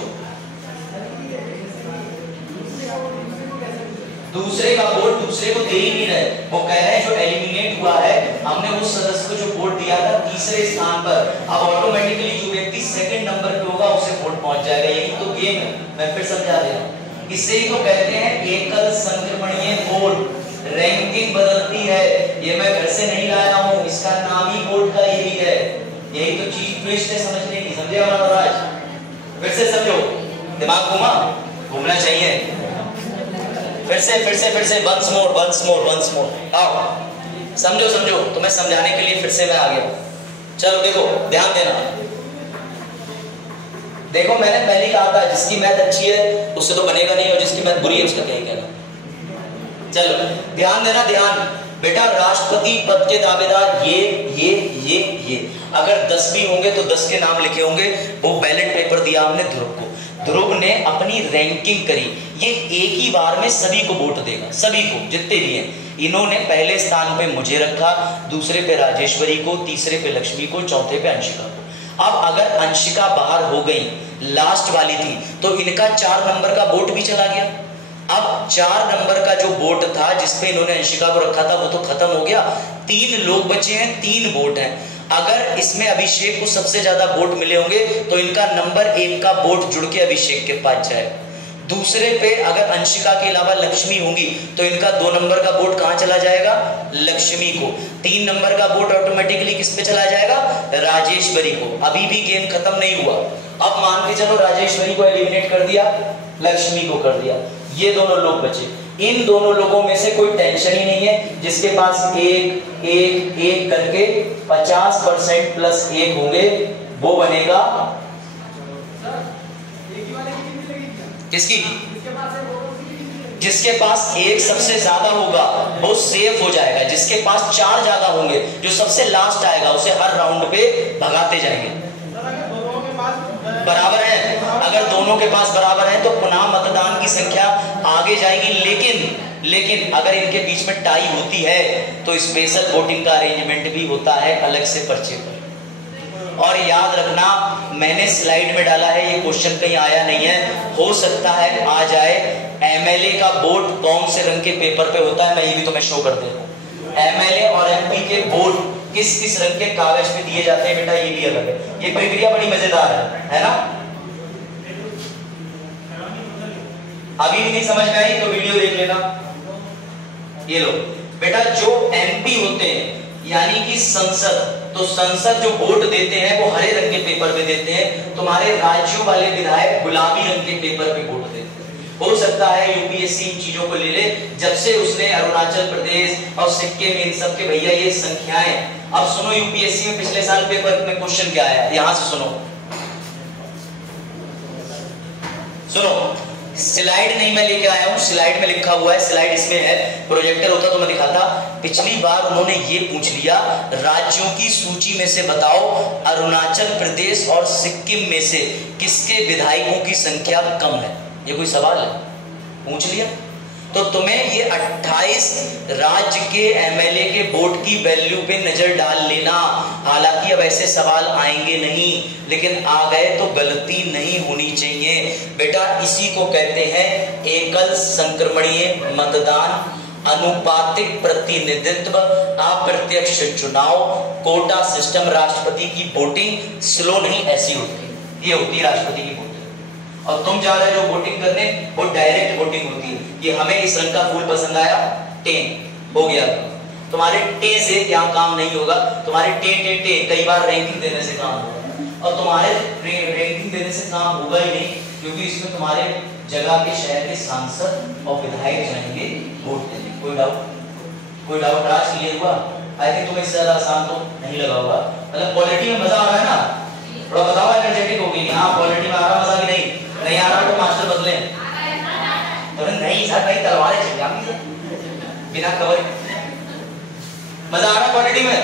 दूसरे का वोट दूसरे को दे ही नहीं रहे, वो कह रहे हैं जो एलिमिनेट हुआ है, हमने उस सदस्य को जो वोट दिया था तीसरे स्थान पर, अब ऑटोमेटिकली जो व्यक्ति सेकंड नंबर पे होगा उसे वोट पहुंच जाएगा। यही तो गेम है, मैं फिर समझा दे रहा हूं। इससे ही तो कहते हैं एकल संक्रमणीय वोट, रैंकिंग बदलती है। ये मैं घर से नहीं लाया हूं, इसका नाम ही वोट का यही है। यही तो चीज ट्विस्ट है समझने की, समझे महाराज? फिर से समझो, दिमाग घूमना चाहिए। फिर से वंस मोर आओ, समझो। तो मैं समझाने के लिए फिर से मैं आ गया। चलो देखो, ध्यान देना। देखो मैंने पहले कहा था जिसकी मैथ अच्छी है उससे तो बनेगा नहीं, और जिसकी मैथ बुरी है उसका क्या ही कहना। चलो ध्यान देना, ध्यान बेटा। राष्ट्रपति पद के दावेदार ये अगर 10 भी होंगे तो 10 के नाम लिखे होंगे। वो बैलेट पेपर दिया हमने ध्रुव को, ध्रुव ने अपनी रैंकिंग करी, ये एक ही बार में सभी को वोट देगा, सभी को जितने भी हैं। इन्होंने पहले स्थान पे मुझे रखा, दूसरे पे राजेश्वरी को, तीसरे पे लक्ष्मी को, चौथे पे अंशिका को। अब अगर अंशिका बाहर हो गई, लास्ट वाली थी, तो इनका 4 नंबर का वोट भी चला गया। अब 4 नंबर का जो वोट था जिसपे इन्होंने अंशिका को रखा था वो तो खत्म हो गया। 3 लोग बचे हैं, 3 वोट हैं। अगर इसमें अभिषेक को सबसे ज्यादा वोट मिले होंगे तो इनका नंबर 1 का वोट जुड़ के अभिषेक के पास जाएगा। दूसरे पे अगर अंशिका के अलावा लक्ष्मी होंगी तो इनका 2 नंबर का वोट कहां चला जाएगा? लक्ष्मी को। 3 नंबर का वोट ऑटोमेटिकली किस पे चला जाएगा? राजेश्वरी को। अभी भी गेम खत्म नहीं हुआ। अब मान के चलो राजेश्वरी को एलिमिनेट कर दिया, लक्ष्मी को कर दिया, ये दोनों लोग बचे। इन दोनों लोगों में से कोई टेंशन ही नहीं है, जिसके पास 1 1 1 करके 50% + 1 होंगे वो बनेगा किसकी? जिसके पास 1 सबसे ज्यादा होगा वो सेफ हो जाएगा। जिसके पास 4 ज्यादा होंगे, जो सबसे लास्ट आएगा उसे हर राउंड पे भगाते जाएंगे। बराबर है, अगर दोनों के पास बराबर है तो पुनः मतदान की संख्या आगे जाएगी। लेकिन अगर इनके बीच में टाई होती है तो स्पेशल वोटिंग का अरेंजमेंट भी होता है अलग से पर्चे पर। और याद रखना, मैंने स्लाइड में डाला है, ये क्वेश्चन कहीं आया नहीं है, हो सकता है आ जाए। एमएलए का वोट कौन से रंग के पेपर पे होता है मैं ये भी तुम्हें शो कर दे रहा हूं। एमएलए और एमपी के वोट किस किस रंग के कागज पे दिए जाते हैं बेटा, ये भी अलग है। ये प्रक्रिया बड़ी मजेदार है ना। अभी भी नहीं समझ में आई तो वीडियो देख लेना। ये लो बेटा, जो एमपी होते हैं यानी कि संसद, तो संसद जो वोट देते हैं वो हरे रंग के पेपर पे देते हैं। तुम्हारे राज्यों वाले विधायक गुलाबी रंग के पेपर पे वोट देते हैं। हो सकता है यूपीएससी इन चीजों को ले ले, जब से उसने अरुणाचल प्रदेश और सिक्किम इन सब के भैया ये संख्याएं। अब सुनो यूपीएससी में पिछले साल पेपर में क्वेश्चन क्या आया, यहां से सुनो। सुनो, स्लाइड नहीं मैं लेके आया हूं, स्लाइड में लिखा हुआ है, स्लाइड इसमें है, प्रोजेक्टर होता तो मैं दिखाता। पिछली बार उन्होंने ये पूछ लिया, राज्यों की सूची में से बताओ अरुणाचल प्रदेश और सिक्किम में से किसके विधायकों की संख्या कम है। ये कोई सवाल है, पूछ लिया। तो तुम्हें ये 28 राज्य के एमएलए के वोट की वैल्यू पे नजर डाल लेना। हालांकि अब ऐसे सवाल आएंगे नहीं, लेकिन आ गए तो गलती नहीं होनी चाहिए बेटा। इसी को कहते हैं एकल संक्रमणीय मतदान, अनुपातिक प्रतिनिधित्व, अप्रत्यक्ष चुनाव, कोटा सिस्टम। राष्ट्रपति की वोटिंग स्लो नहीं ऐसी होती है, ये होती है राष्ट्रपति की वोटिंग। और तुम जा रहे हो वोटिंग करने, वो डायरेक्ट वोटिंग होती है कि हमें इस रंग का फूल पसंद आया, टेन हो गया। तुम्हारे टे से यहाँ काम नहीं होगा, तुम्हारे टे टे टे कई बार रैंकिंग देने से काम होगा। और तुम्हारे रैंकिंग देने से काम होगा ही नहीं, क्योंकि इसमें तुम्हारे जगह के शहर के सांसद और विधायक जाएंगे वोट देने। कोई डाउट आज क्लियर हुआ? आई थिंक तुम्हें इससे ज्यादा आसान तो नहीं लगा होगा। मतलब क्वालिटी में मजा आ रहा है ना, थोड़ा बताओ एनर्जेटिक होगी। हाँ क्वालिटी में आ रहा मजा कि नहीं आ रहा तो मास्टर बदले। तो नहीं सर, नहीं तलवारें चल जाएंगी बिना कवर। मजा आ रहा क्वालिटी में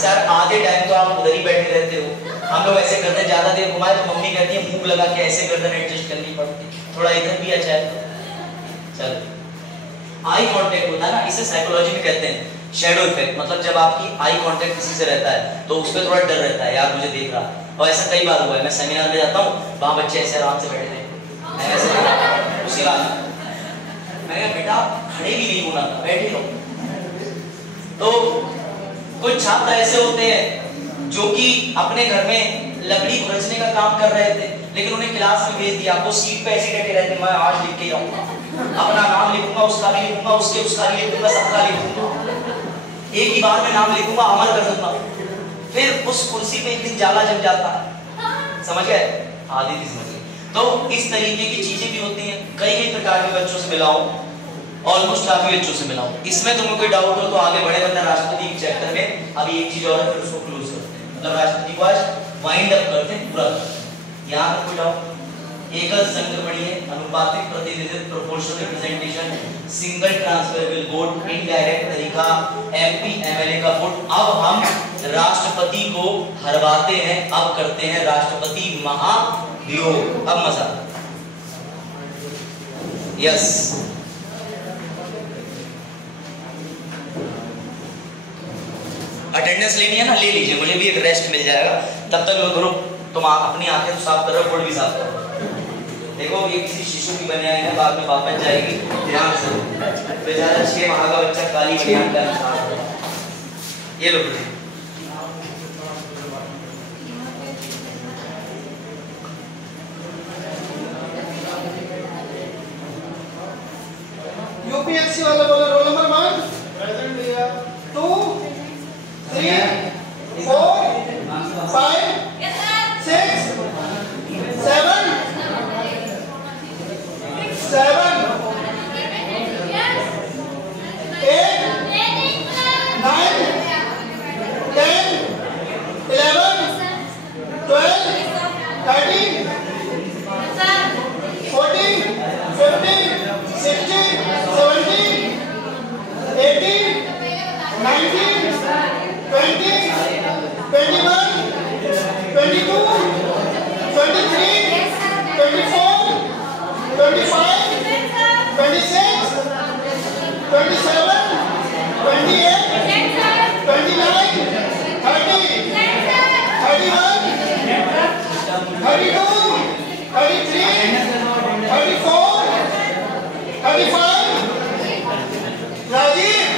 सर? आधे टाइम तो आप उधर ही बैठे रहते हो, हम लोग ऐसे करते हैं, ज्यादा देर घुमाए तो मम्मी कहती है मुंह लगा के ऐसे गर्दन एडजस्ट करनी पड़ती, थोड़ा इधर भी अच्छा है। चलो, आई कांटेक्ट होता है ना, इसे साइकोलॉजी में कहते हैं शैडो इफेक्ट। मतलब जब आपकी आई कांटेक्ट किसी से रहता है तो उस पर थोड़ा डर रहता है, यार मुझे देख रहा। और ऐसा कई बार हुआ है, मैं सेमिनार में जाता हूँ, वहाँ बच्चे ऐसे आराम से बैठे थे, मैं ऐसे उसके बाद मैंने कहा बेटा खड़े भी नहीं होना था, बैठे रहो। तो कुछ छात्र ऐसे होते हैं जो कि अपने घर में लकड़ी खुरचने का काम कर रहे थे, लेकिन उन्हें क्लास में भेज दिया, वो सीट पे ऐसे बैठे रहते, मैं आज लिख के जाऊंगा, अपना नाम लिखूंगा, उसका भी लिखूंगा, उसका भी लिखूंगा, सबका लिखूंगा, एक ही बार में नाम लिखूंगा, अमर कर दूंगा। फिर उस कुर्सी पे एक दिन जाला जम जाता है, समझ गए? आधी चीज समझ गए। तो इस तरीके की चीजें भी होती हैं। कई प्रकार के बच्चों से मिला हूं, ऑलमोस्ट काफी बच्चों से मिला हूं। इसमें तुम्हें कोई डाउट हो तो आगे बढ़े, वरना राष्ट्रपति के चैप्टर में अभी एक चीज और है, फिर उसको क्लोज करते हैं। मतलब राष्ट्रपति को आज वाइंड अप करते हैं, पूरा यहाँ पर कोई डाउट? एकल संक्रमणीय, अनुपातिक प्रतिनिधित्व, proportional representation, single transferable vote, indirect तरीका, एमपी एमएलए का वोट। अब हम राष्ट्रपति को हरवाते हैं, अब करते हैं राष्ट्रपति महाभियोग। अब मजा, यस अटेंडेंस लेनी है ना, ले लीजिए, मुझे भी एक रेस्ट मिल जाएगा। तब तक मैं ग्रुप, तुम अपनी आंखें तो साफ करो, बोर्ड भी साफ करो। देखो ये किसी शिशु की बने हैं, बाद में वापस जाएगी, ध्यान से। बेचारा 6 माह का बच्चा काली बनियान का इंसान है। ये लो यूपीएससी वाला बोला रोल नंबर 1 प्रेजेंट भैया 2 3 4 5 6 7 7 8 9 10 11 12 13 14 15 16 17 18 19 20 21 22 23 24 25 26 27 28 29 30 31 32 33 34 35 Rajiv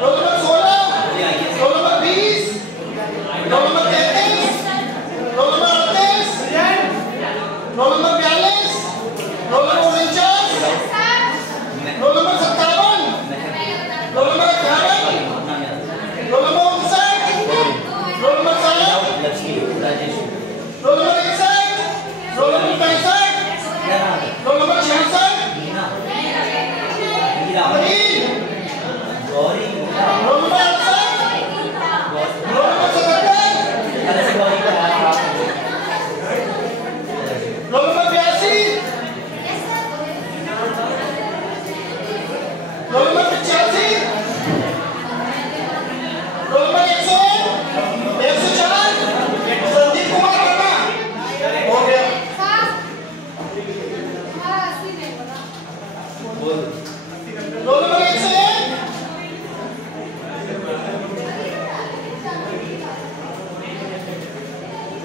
roll number 16, roll number 20, roll number 33, roll number 38, roll number 42, roll number 49, roll number 57, roll number 51, roll number 59, roll number 60, roll number 61, roll number 65, roll number 66, roll number 68, roll number 77, roll number 82, roll number 85, roll number 101, 104, Sandeep Kumar Verma हो गया। Role number 101,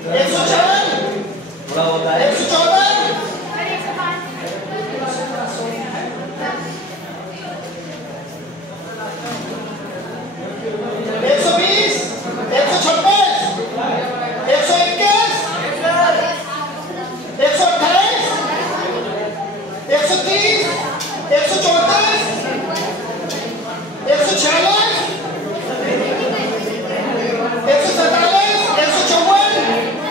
104, थोड़ा होता है 114, 120, 126, 121, 128, 130, 134, 146, 147, 154,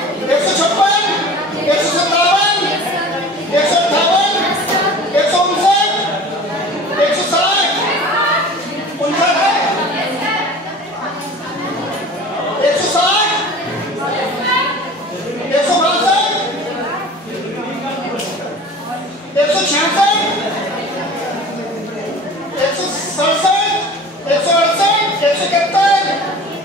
156, 157, 158,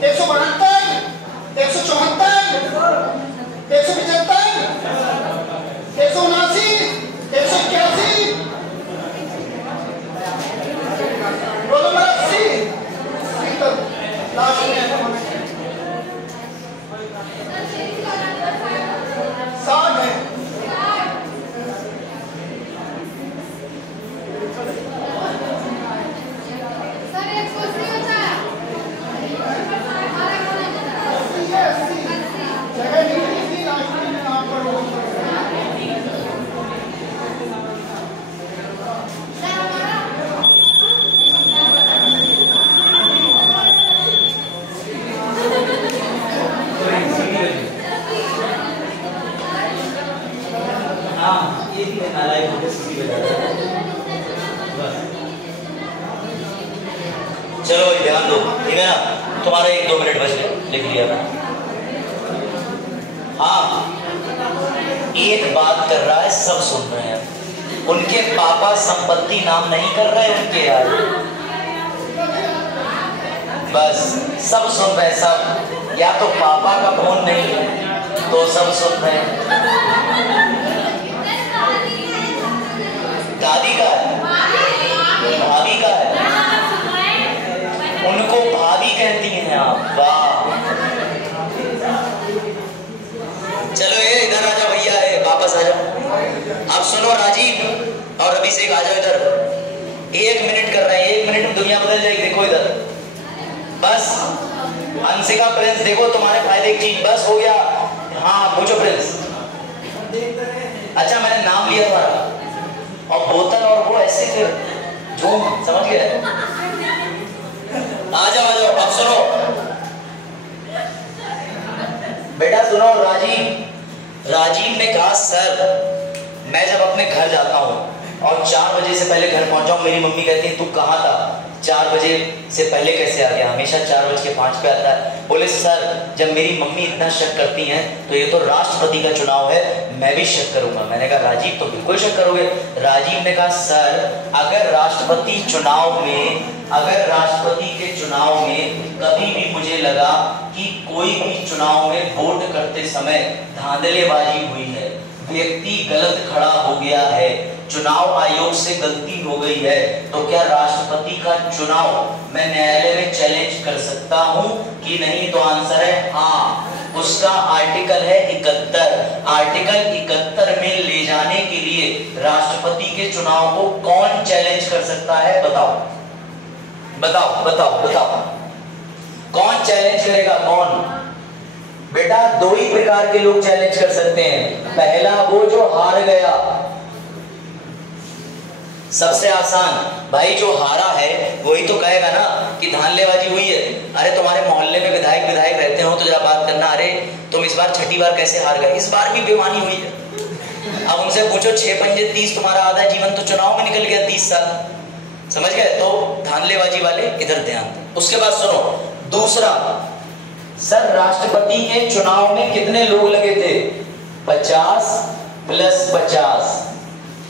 159, 160, 160, 160, 162, चलो ध्यान दो, ठीक है ना? तुम्हारा 1-2 मिनट बच गए, लिख लिया मैंने। हाँ, एक बात कर रहा है, सब सुन रहे हैं। उनके पापा संपत्ति नाम नहीं कर रहे उनके यार, बस सब सुन रहे हैं सब। या तो पापा का फोन नहीं है तो सब सुन रहे हैं। दादी का है, भाभी का है, उनको भाभी कहती हैं आप। वाह, चलो ये इधर आ जाओ भैया, वापस आ जाओ। अब सुनो राजीव और अभिषेक आ जाओ इधर। 1 मिनट कर रहे हैं, 1 मिनट में दुनिया बदल जाएगी। देखो इधर, बस अंशिका प्रिंस, देखो तुम्हारे फायदे की चीज, बस हो गया। हाँ पूछो प्रिंस। अच्छा मैंने नाम लिया था और बोतल और वो ऐसे फिर जो समझ गए। आ जाओ आ जाओ। अब सुनो बेटा, सुनो। राजीव ने कहा सर मैं जब अपने घर जाता हूँ और 4 बजे से पहले घर पहुंचा हूँ, मेरी मम्मी कहती है तू कहाँ था, 4 बजे से पहले कैसे आ गया, हमेशा 4:05 पे आता है। बोले सर जब मेरी मम्मी इतना शक करती हैं तो ये तो राष्ट्रपति का चुनाव है, मैं भी शक करूंगा। मैंने कहा राजीव तो बिल्कुल शक करोगे। राजीव ने कहा सर अगर राष्ट्रपति के चुनाव में कभी भी मुझे लगा कि कोई भी चुनाव में वोट करते समय धांधलेबाजी हुई है, व्यक्ति गलत खड़ा हो गया है, चुनाव आयोग से गलती हो गई है, तो क्या राष्ट्रपति का चुनाव मैं न्यायालय में चैलेंज कर सकता हूं कि नहीं? तो आंसर है हाँ। उसका आर्टिकल है 71। आर्टिकल 71 में ले जाने के लिए राष्ट्रपति के चुनाव को कौन चैलेंज कर सकता है, बताओ। बताओ बताओ बताओ, कौन चैलेंज करेगा? कौन? बेटा दो ही प्रकार के लोग चैलेंज कर सकते हैं। पहला वो जो हार गया, सबसे आसान भाई, जो हारा है वही तो कहेगा ना कि धांधलेबाजी हुई है। अरे तुम्हारे मोहल्ले में विधायक रहते हो तो जरा बात करना, अरे तुम इस बार छठी बार कैसे हार गए? इस बार भी बेईमानी हुई है। अब उनसे पूछो 6 पंजे 30, तुम्हारा आधा जीवन तो चुनाव में निकल गया 30 साल, समझ गए? तो धांधलेबाजी वाले इधर ध्यान दें। उसके बाद सुनो दूसरा, सर राष्ट्रपति के चुनाव में कितने लोग लगे थे? 50 + 50,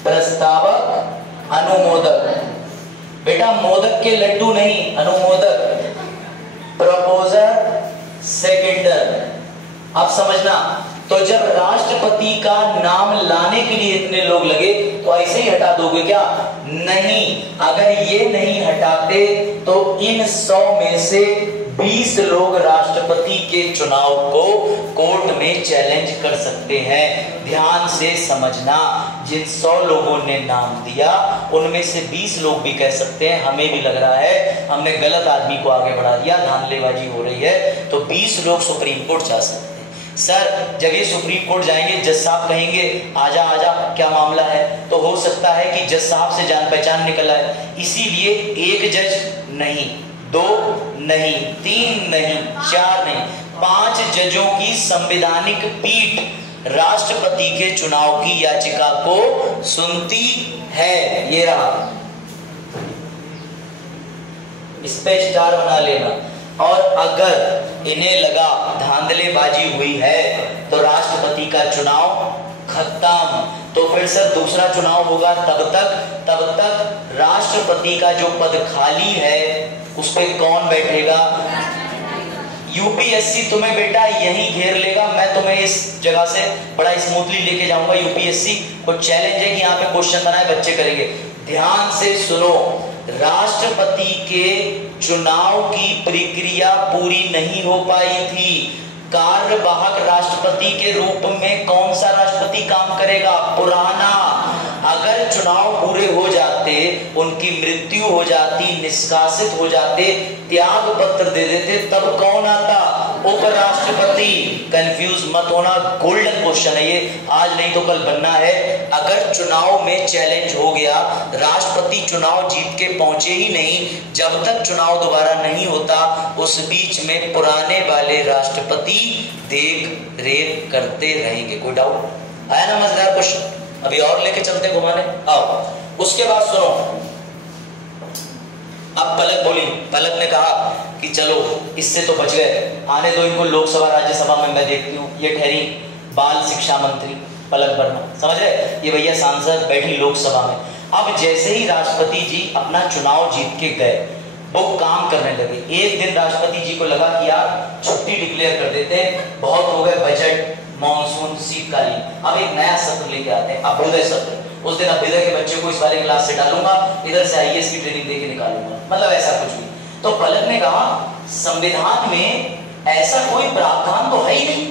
प्रस्तावक अनुमोदक। बेटा मोदक के लड्डू नहीं, अनुमोदक, प्रपोजर, सेकेंडर। अब समझना, तो जब राष्ट्रपति का नाम लाने के लिए इतने लोग लगे तो ऐसे ही हटा दोगे क्या? नहीं, अगर ये नहीं हटाते तो इन 100 में से 20 लोग राष्ट्रपति के चुनाव को कोर्ट में चैलेंज कर सकते हैं। ध्यान से समझना, जिन 100 लोगों ने नाम दिया उनमें से 20 लोग भी कह सकते हैं हमें भी लग रहा है हमने गलत आदमी को आगे बढ़ा दिया, धांधलेबाजी हो रही है, तो 20 लोग सुप्रीम कोर्ट जा सकते हैं। सर जब ये सुप्रीम कोर्ट जाएंगे, जज साहब कहेंगे आजा आजा क्या मामला है, तो हो सकता है कि जज साहब से जान पहचान निकल आए। इसीलिए एक जज नहीं, 2 नहीं, 3 नहीं, 4 नहीं, 5 जजों की संवैधानिक पीठ राष्ट्रपति के चुनाव की याचिका को सुनती है। ये रहा, इस पे स्टार बना लेना। और अगर इन्हें लगा धांधलेबाजी हुई है तो राष्ट्रपति का चुनाव खत्म, तो फिर सर दूसरा चुनाव होगा, तब तक राष्ट्रपति का जो पद खाली है उस पे कौन बैठेगा? यूपीएससी तुम्हें बेटा यही घेर लेगा। मैं तुम्हें इस जगह से बड़ा स्मूथली लेके जाऊंगा। यूपीएससी को चैलेंज है कि यहाँ पे क्वेश्चन बनाए बच्चे करेंगे। ध्यान से सुनो, राष्ट्रपति के चुनाव की प्रक्रिया पूरी नहीं हो पाई थी। कार्यवाहक राष्ट्रपति के रूप में कौन सा राष्ट्रपति काम करेगा? पुराना। अगर चुनाव पूरे हो जाते, उनकी मृत्यु हो जाती, निष्कासित हो जाते, त्याग पत्र दे देते, तब कौन आता? उपराष्ट्रपति। कंफ्यूज मत होना, गोल्डन क्वेश्चन है ये, आज नहीं तो कल बनना है। अगर चुनाव में चैलेंज हो गया, राष्ट्रपति चुनाव जीत के पहुंचे ही नहीं, जब तक चुनाव दोबारा नहीं होता उस बीच में पुराने वाले राष्ट्रपति देख रेख करते रहेंगे। कोई डाउट आया ना? मजेदार क्वेश्चन, अभी और लेके चलते घुमाने, आओ। उसके बाद सुनो, अब पलक बोली। पलक ने कहा कि चलो इससे तो बच गए, आने दो इनको लोकसभा राज्यसभा में, मैं देखती हूँ। ये ठहरी बाल शिक्षा मंत्री पलक वर्मा, समझ रहे? ये भैया सांसद बैठी लोकसभा में। अब जैसे ही राष्ट्रपति जी अपना चुनाव जीत के गए, वो काम करने लगे। एक दिन राष्ट्रपति जी को लगा कि यार छुट्टी डिक्लेयर कर देते हैं, बहुत हो गए बजट, मॉनसून, शीतकालीन, अब एक नया सत्र लेके आते हैं, अभ्युदय सत्र। उस दिन अभ्युदय के बच्चे को इस वाले क्लास से डालूंगा, इधर से आईएएस की ट्रेनिंग देके निकालूंगा, मतलब ऐसा कुछ भी। तो पलक ने कहा संविधान में ऐसा कोई प्रावधान तो है ही नहीं,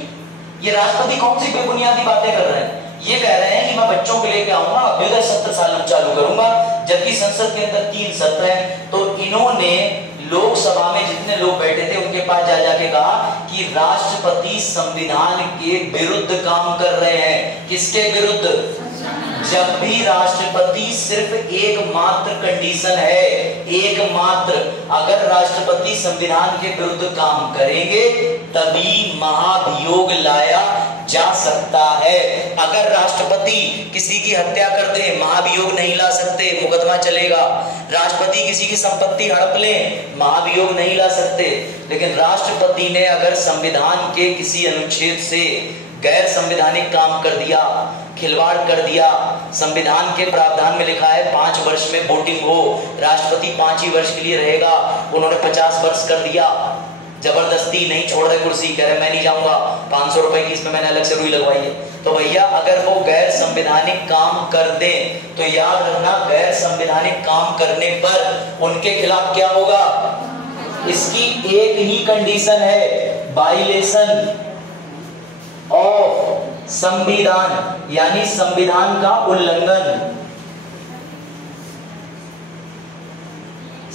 ये राष्ट्रपति कौन सी बेबुनियादी बातें कर रहे हैं? ये कह रहे हैं कि मैं बच्चों को लेके आऊंगा, अभ्युदय सत्र चालू करूंगा, जबकि संसद के अंदर 3 सत्र हैं। तो इन्होंने लोकसभा में जितने लोग बैठे थे उनके पास जा जाके कहा कि राष्ट्रपति संविधान के विरुद्ध काम कर रहे हैं। किसके विरुद्ध? जब भी राष्ट्रपति, सिर्फ एकमात्र कंडीशन है, एकमात्र, अगर राष्ट्रपति संविधान के विरुद्ध काम करेंगे तभी महाभियोग लाया जा सकता है। अगर राष्ट्रपति किसी की हत्या कर दे, महाभियोग नहीं ला सकते, मुकदमा चलेगा। राष्ट्रपति किसी की संपत्ति हड़प ले, महाभियोग नहीं ला सकते। लेकिन राष्ट्रपति ने अगर संविधान के किसी अनुच्छेद से गैर संवैधानिक काम कर दिया, खिलवाड़ कर दिया, संविधान के प्रावधान में लिखा है 5 वर्ष में वोटिंग हो, राष्ट्रपति 5 ही वर्ष के लिए रहेगा, उन्होंने 50 वर्ष कर दिया, जबरदस्ती नहीं छोड़ रहे कुर्सी, कह रहे मैं नहीं जाऊंगा, 500 रुपए की इसमें मैंने अलग से रुई लगवाई है। तो भैया अगर वो गैर संवैधानिक काम कर दें तो याद रखना, गैर संवैधानिक काम करने पर उनके खिलाफ क्या होगा? इसकी एक ही कंडीशन है, वायलेशन ऑफ संविधान, यानी संविधान का उल्लंघन।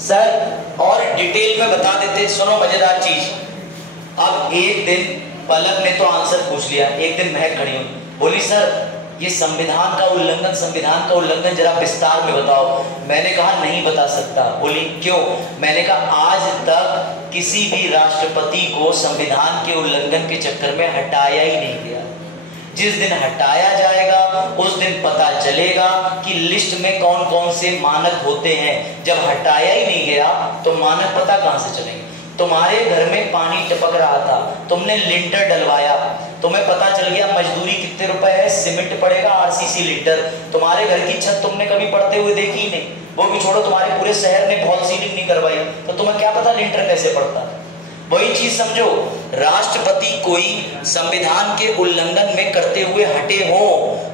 सर और डिटेल में बता देते। सुनो मजेदार चीज, अब एक दिन पलक ने तो आंसर पूछ लिया, एक दिन महक खड़ी हुई, बोली सर ये संविधान का उल्लंघन जरा विस्तार में बताओ। मैंने कहा नहीं बता सकता। बोली क्यों? मैंने कहा आज तक किसी भी राष्ट्रपति को संविधान के उल्लंघन के चक्कर में हटाया ही नहीं गया। जिस दिन हटाया जाएगा उस दिन पता चलेगा कि लिस्ट में कौन कौन से मानक होते हैं। जब हटाया ही नहीं गया तो मानक पता कहां से चलेंगे? तुम्हारे घर में पानी टपक रहा था, तुमने लिंटर डलवाया, तुम्हें पता चल गया मजदूरी कितने रुपए है, सीमेंट पड़ेगा आरसीसी लिंटर। तुम्हारे घर की छत तुमने कभी पड़ते हुए देखी ही नहीं, वो भी छोड़ो तुम्हारे पूरे शहर ने फॉल सीलिंग नहीं करवाई, तो तुम्हें क्या पता लिंटर कैसे पड़ता। वही चीज समझो, राष्ट्रपति कोई संविधान के उल्लंघन में करते हुए हटे हो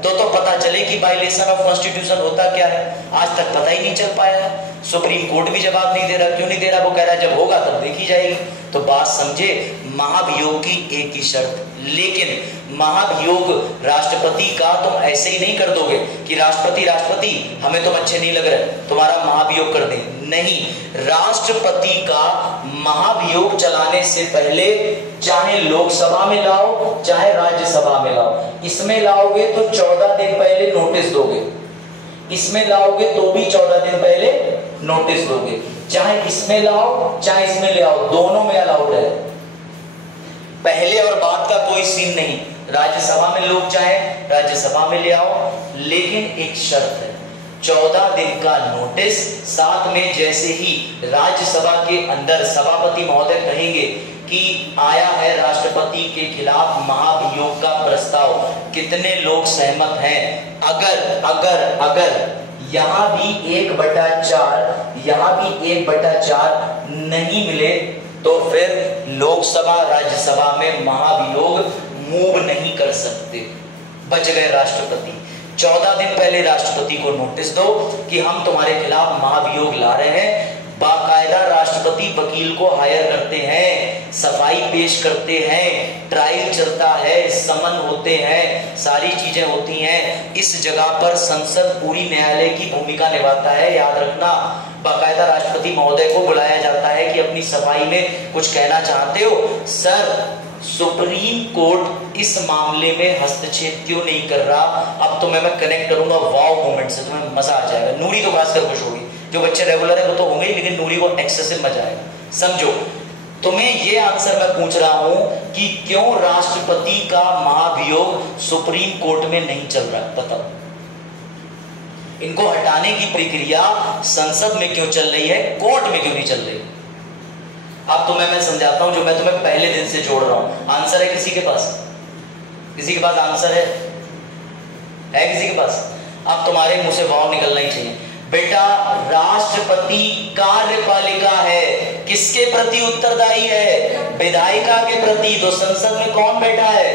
तो पता चले कि वायलेशन ऑफ कॉन्स्टिट्यूशन होता क्या है। आज तक पता ही नहीं चल पाया है। सुप्रीम कोर्ट भी जवाब नहीं दे रहा। क्यों नहीं दे रहा? वो कह रहा है जब होगा तब देखी जाएगी। तो बात समझे, महाभियोग की एक ही शर्त, लेकिन महाभियोग राष्ट्रपति का तुम ऐसे ही नहीं कर दोगे कि राष्ट्रपति हमें तुम अच्छे नहीं लग रहे, तुम्हारा महाभियोग कर दें। नहीं, राष्ट्रपति का महाभियोग चलाने से पहले चाहे लोकसभा में लाओ चाहे राज्यसभा में लाओ, इसमें लाओगे तो 14 दिन पहले नोटिस दोगे, इसमें लाओगे तो भी 14 दिन पहले नोटिस दोगे। चाहे इसमें लाओ चाहे इसमें ले आओ, दोनों में अलाउड है। पहले और बाद का कोई सीन नहीं। राज्यसभा में लोग चाहे राज्यसभा में ले आओ, लेकिन एक शर्त है, 14 दिन का नोटिस। साथ में जैसे ही राज्यसभा के अंदर सभापति महोदय कहेंगे कि आया है राष्ट्रपति के खिलाफ महाभियोग का प्रस्ताव, कितने लोग सहमत हैं, अगर यहां भी 1/4 यहां भी 1/4 नहीं मिले तो फिर लोकसभा राज्यसभा में महाभियोग मूव नहीं कर सकते। बच गए राष्ट्रपति। 14 दिन पहले राष्ट्रपति को नोटिस दो कि हम तुम्हारे खिलाफ महाभियोग ला रहे हैं। बाकायदा राष्ट्रपति वकील को हायर करते हैं, सफाई पेश करते हैं, ट्रायल चलता है, समन होते हैं, सारी चीजें होती हैं। इस जगह पर संसद पूरी न्यायालय की भूमिका निभाता है। याद रखना, बाकायदा राष्ट्रपति महोदय को बुलाया जाता है कि अपनी सफाई में कुछ कहना चाहते हो। सर सुप्रीम कोर्ट इस मामले में हस्तक्षेप क्यों नहीं कर रहा? अब तो मैं कनेक्ट करूंगा वाव मोमेंट से, तुम्हें मजा आ जाएगा। नूरी तो खासकर खुश होगी, जो बच्चे रेगुलर है वो तो होंगे, लेकिन नूरी को एक्सेसिव मजा आएगा। समझो, तुम्हें ये आंसर मैं पूछ रहा हूं कि क्यों राष्ट्रपति का महाभियोग सुप्रीम कोर्ट में नहीं चल रहा? बताओ। इनको हटाने की प्रक्रिया संसद में क्यों चल रही है, कोर्ट में क्यों नहीं चल रही? अब तुम्हें मैं समझाता हूं, जो मैं तुम्हें पहले दिन से जोड़ रहा हूं। आंसर है किसी के पास? किसी के पास आंसर है किसी के पास? अब तुम्हारे मुंह से वाव निकलना ही चाहिए। बेटा, राष्ट्रपति कार्यपालिका है, किसके प्रति उत्तरदायी है? विधायिका के प्रति। तो संसद में कौन बैठा है?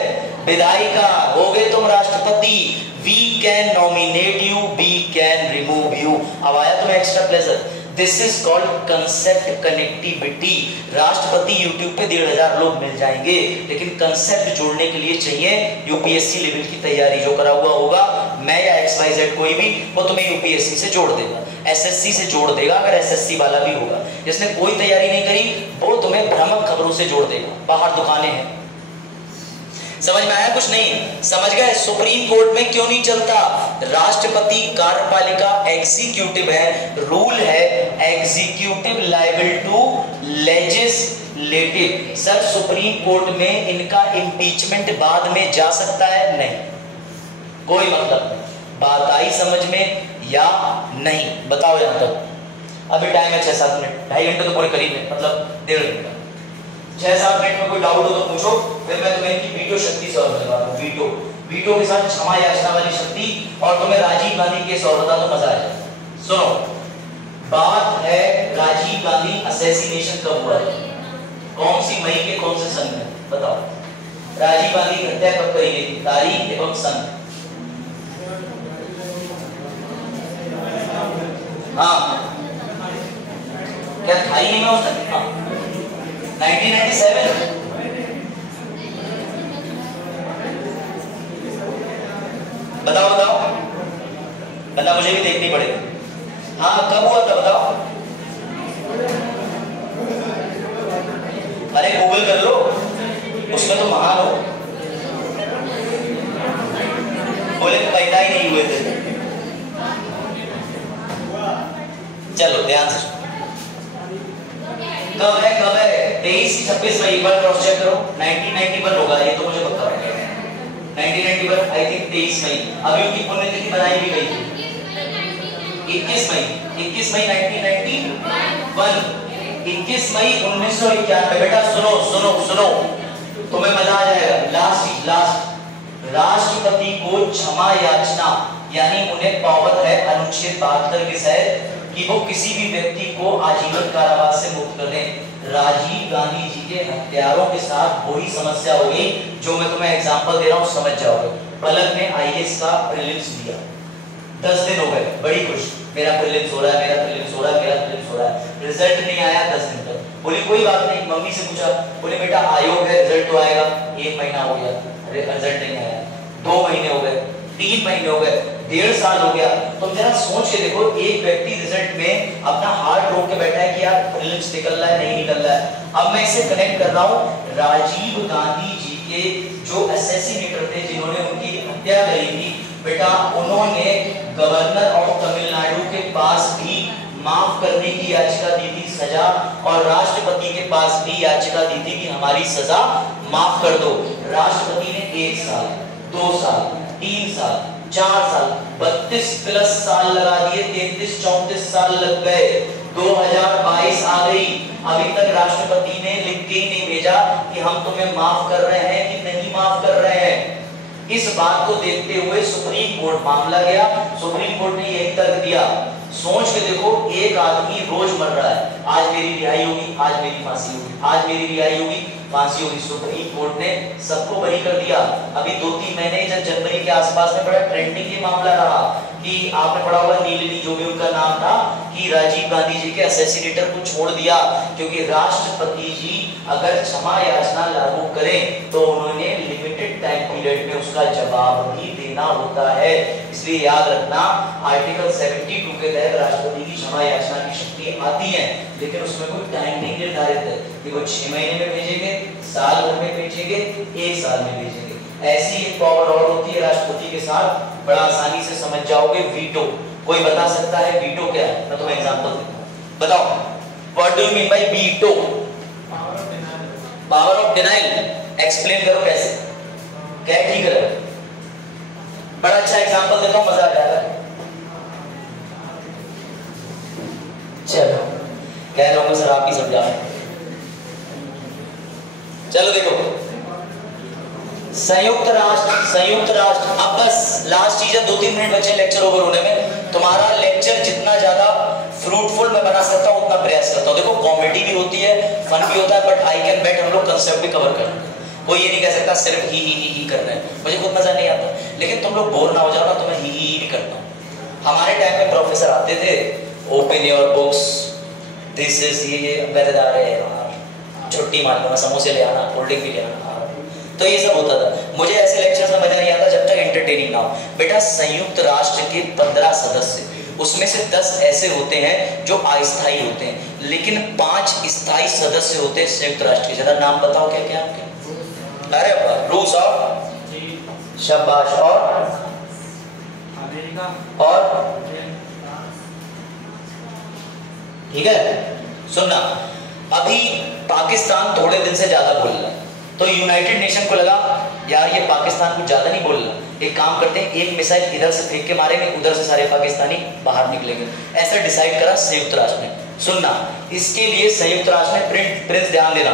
विधायिका। हो गए तुम राष्ट्रपति। We can nominate you, we can remove you. अब आया तुम्हें extra pleasure. This is called concept connectivity. राष्ट्रपति यूट्यूब पे 1,500 लोग मिल जाएंगे, लेकिन कंसेप्ट जोड़ने के लिए चाहिए यूपीएससी लेवल की तैयारी। जो करा हुआ होगा, मैं या XYZ कोई भी, वो तुम्हें यूपीएससी से जोड़ देगा, एसएससी से जोड़ देगा। अगर एसएससी वाला भी होगा, जिसने कोई तैयारी नहीं करी, वो तुम्हें भ्रामक खबरों से जोड़ देगा। बाहर दुकानें हैं। समझ में आया? कुछ नहीं समझ गए? सुप्रीम कोर्ट में क्यों नहीं चलता? राष्ट्रपति कार्यपालिका एग्जीक्यूटिव है, रूल है executive liable to legislative. Sir supreme court में इनका इम्पीचमेंट बाद में जा सकता है? नहीं, कोई मतलब नहीं। बात आई समझ में या नहीं? बताओ यहां तक। अभी टाइम है 6-7 मिनट, 2.5 घंटे तो पूरे करीब है, मतलब 1.5 घंटा। 6-7 मिनट में कोई डाउट हो तो पूछो, फिर मैं तुम्हें इनकी वीडियो शक्ति से और बता दूं। वीडियो के साथ क्षमा याचना वाली शक्ति, और तुम्हें राजीव गांधी केस और बता दो, मजा आ जाए। सुनो, बात है राजीव गांधी असैसिनेशन कब हुआ है? कौन सी मई के कौन से सन में? बताओ। राजीव गांधी की हत्या कब करी गई थी? तारीख एवं सन। हाँ, क्या था ही नहीं मैं उस दिन? हाँ, 1997। बताओ बताओ, मुझे भी देखनी पड़ेगी। हाँ, कब हुआ था बताओ? अरे गूगल कर लो, उसमें तो महान हो। बोले पैदा ही नहीं हुए थे। चलो ध्यान से, कब है 23-26 मई, एक बार क्रॉस चेक करो। 1991 होगा ये तो मुझे पता है, 1991 आई थिंक 23 मई। अभी उनकी पुण्यतिथि बनाई भी गई थी 21 मई 1991, 21 मई 1991। बेटा सुनो सुनो सुनो, तुम्हें मजा आ जाएगा। लास्ट राष्ट्रपति को क्षमा याचना, यानी उन्हें पावर है अनुच्छेद 72 के तहत कि वो किसी भी व्यक्ति को आजीवन कारावास से मुक्त कर दें। राजीव गांधी जी के हत्यारों के साथ वही समस्या होगी जो मैं तुम्हें एग्जांपल दे रहा हूं, समझ जाओगे। पलक ने आईएएस का प्रीलिम्स दिया, 10 दिन हो गए, बड़ी खुश, मेरा प्रीलिम्स हो रहा है, मेरा प्रीलिम्स हो रहा है, मेरा प्रीलिम्स हो रहा है। रिजल्ट नहीं आया 10 दिन तक। बोली कोई बात नहीं, मम्मी से पूछा, बोले बेटा आयोग है, रिजल्ट तो आएगा। 1 महीना हो गया, अरे रिजल्ट नहीं आया। 2 महीने हो गए, 3 महीने हो गए, 1.5 साल हो गया। तुम जरा सोच के देखो, एक व्यक्ति रिजल्ट में अपना हार्ट रोक के बैठा है कि यार प्रीलिम्स निकल रहा है, नहीं निकल रहा है। अब मैं इसे कनेक्ट कर रहा हूँ राजीव गांधी जी के जो असैसिनेटर थे, जिन्होंने उनकी हत्या करी थी, बेटा उन्होंने गवर्नर ऑफ तमिलनाडु के पास भी माफ करने की याचिका दी थी, सजा, और राष्ट्रपति के पास भी याचिका दी थी कि हमारी सजा माफ कर दो। राष्ट्रपति ने 1 साल, 2 साल, 3 साल, 4 साल, 32+ साल लगा दिए, 33-34 साल लग गए। 2022 आ गई, अभी तक राष्ट्रपति ने लिख के ही नहीं भेजा कि हम तुम्हें माफ कर रहे हैं कि नहीं माफ कर रहे हैं। इस बात को देखते हुए सुप्रीम कोर्ट मामला गया, सुप्रीम कोर्ट ने यही तर्क दिया। सोच के देखो, एक आदमी रोज मर रहा है, आज मेरी रिहाई होगी, आज मेरी फांसी होगी, आज मेरी रिहाई होगी, फांसी होगी। सुप्रीम कोर्ट ने सबको बरी कर दिया। अभी 2-3 महीने जब जनवरी के आसपास में बड़ा ट्रेंडिंग ये मामला रहा कि आपने पढ़ा होगा, नीलिनी जो भी उनका नाम था, कि राजीव गांधी जी के असैसिनेटर को छोड़ दिया क्योंकि राष्ट्रपति जी अगर क्षमा याचना लागू करें तो उन्होंने लिमिटेड टाइम पीरियड में उसका जवाब भी देना होता है। इसलिए याद रखना, आर्टिकल 72 के तहत राष्ट्रपति की क्षमा याचना की शक्ति आती है, लेकिन उसमें कोई टाइम नहीं निर्धारित है कि वो 6 महीने में भेजेंगे, साल भर में भेजेंगे, 1 साल में भेजेंगे। ऐसी एक पावर और होती है राष्ट्रपति के साथ, बड़ा आसानी से समझ जाओगे। वीटो, कोई बता सकता है वीटो क्या है? मैं तुम्हें एग्जांपल देता हूं, बताओ what do you mean by veto? Power of denial. Explain करो कैसे, क्या ठीक है? बड़ा अच्छा एग्जांपल देता हूं, मजा आ जाएगा। चलो कह रहा हूं सर, आप ही समझा। चलो देखो, संयुक्त राष्ट्र। अब बस लास्ट चीज है, 2-3 मिनट बचे लेक्चर ओवर होने में। तुम्हारा लेक्चर जितना ज्यादा फ्रूटफुल मैं बना सकता हूं उतना प्रयास करता हूं। देखो कॉमेडी भी होती है, फन भी होता है, बट आई कैन बेट हम लोग कंसेप्ट भी कवर करते हैं। कोई ये नहीं कह सकता सिर्फ ही कर रहे हैं, मुझे खुद मजा नहीं आता, लेकिन तुम लोग बोर ना हो जाओ ना, तो मैं ही भी करता हूँ। हमारे टाइम में प्रोफेसर आते थे, open your books, this is ये मजेदार है, छुट्टी मान लो, समोसे ले आना, कोल्ड ड्रिंक भी ले आना, तो ये सब होता था। मुझे ऐसे लेक्चर्स में मजा नहीं आता जब तक एंटरटेनिंग ना हो। बेटा संयुक्त राष्ट्र के 15 सदस्य, उसमें से 10 ऐसे होते हैं जो अस्थायी होते हैं, लेकिन 5 स्थायी सदस्य होते हैं संयुक्त राष्ट्र के। जरा नाम बताओ क्या क्या आपके? अरे वाह, रूस और शाबाश, और अमेरिका और ठीक है। सुनना, अभी पाकिस्तान थोड़े दिन से ज्यादा बोल रहा है, तो यूनाइटेड नेशन को लगा यार ये पाकिस्तान कुछ ज्यादा नहीं बोल रहा, एक काम करते हैं, एक मिसाइल इधर से फेंक के मारेंगे, उधर से सारे पाकिस्तानी बाहर निकलेंगे। ऐसा डिसाइड करा संयुक्त राष्ट्र ने। सुनना, इसके लिए संयुक्त राष्ट्र ने प्रिंस ध्यान देना,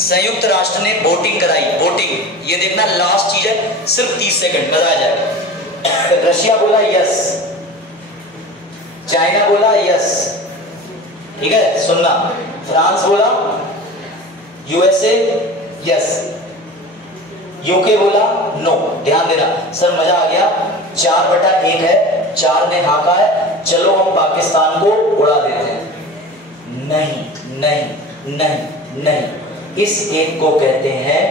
संयुक्त राष्ट्र ने वोटिंग कराई। वोटिंग, ये देखना लास्ट चीज है, सिर्फ 30 सेकंड, मजा आ जाएगा। रशिया बोला यस, चाइना बोला यस, ठीक है। सुनना, फ्रांस बोला, यूएसए यस, यूके बोला नो। ध्यान देना सर, मजा आ गया। 4/1 है, 4 ने हाका है, चलो हम पाकिस्तान को उड़ा देते हैं। नहीं नहीं नहीं नहीं, इस एक को कहते हैं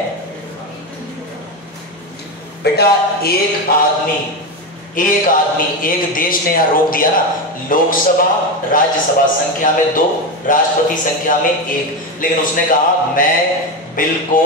बेटा, एक आदमी, एक देश ने यहां रोक दिया ना, लोकसभा राज्यसभा संख्या में 2, राष्ट्रपति संख्या में 1, लेकिन उसने कहा मैं बिल को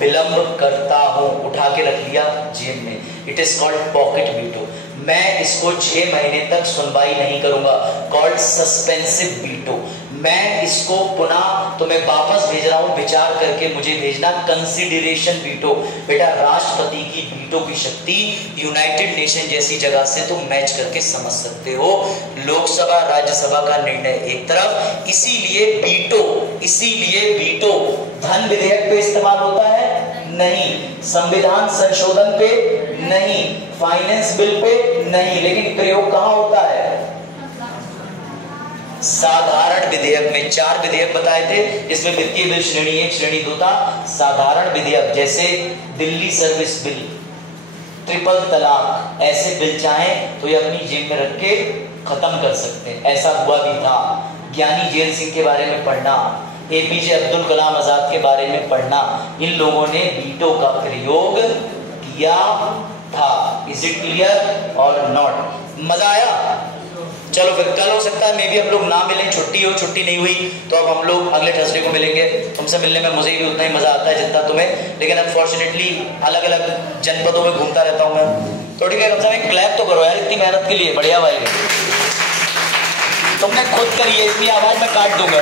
विलंब करता हूं, उठा के रख लिया जेब में। It is called pocket veto. मैं इसको 6 महीने तक सुनवाई नहीं करूंगा, कॉल्ड सस्पेंसिव वीटो। मैं इसको पुनः तुम्हें वापस भेज रहा हूं, विचार करके मुझे भेजना, कंसिडरेशन वीटो। बेटा राष्ट्रपति की वीटो की शक्ति यूनाइटेड नेशन जैसी जगह से तुम मैच करके समझ सकते हो। लोकसभा राज्यसभा का निर्णय एक तरफ, इसीलिए वीटो धन विधेयक पे इस्तेमाल होता है नहीं, संविधान संशोधन पे नहीं, फाइनेंस बिल पे नहीं, लेकिन प्रयोग कहां होता है? साधारण विधेयक में। 4 विधेयक बताए थे, इसमें वित्तीय बिल श्रेणी 1 श्रेणी 2 था। साधारण विधेयक जैसे दिल्ली सर्विस बिल, ट्रिपल तलाक, ऐसे बिल चाहें तो ये अपनी जेब में रख के खत्म कर सकते हैं। ऐसा हुआ भी था। ज्ञानी जेल सिंह के बारे में पढ़ना, एपीजे अब्दुल कलाम आजाद के बारे में पढ़ना, इन लोगों ने वीटो का प्रयोग किया था। इज इट क्लियर और नॉट? मजा आया? चलो फिर कल हो सकता है मे भी हम लोग ना मिलें, छुट्टी हो, छुट्टी नहीं हुई तो अब हम लोग अगले थर्सडे को मिलेंगे। तुमसे मिलने में मुझे भी उतना ही मजा आता है जितना तुम्हें, लेकिन अनफॉर्चुनेटली अलग अलग जनपदों में घूमता रहता हूँ मैं। तो ठीक है, कम से कम क्लैप तो करो यार इतनी मेहनत के लिए। बढ़िया भाई, तुमने खुद करी है, इतनी आवाज में काट दूंगा।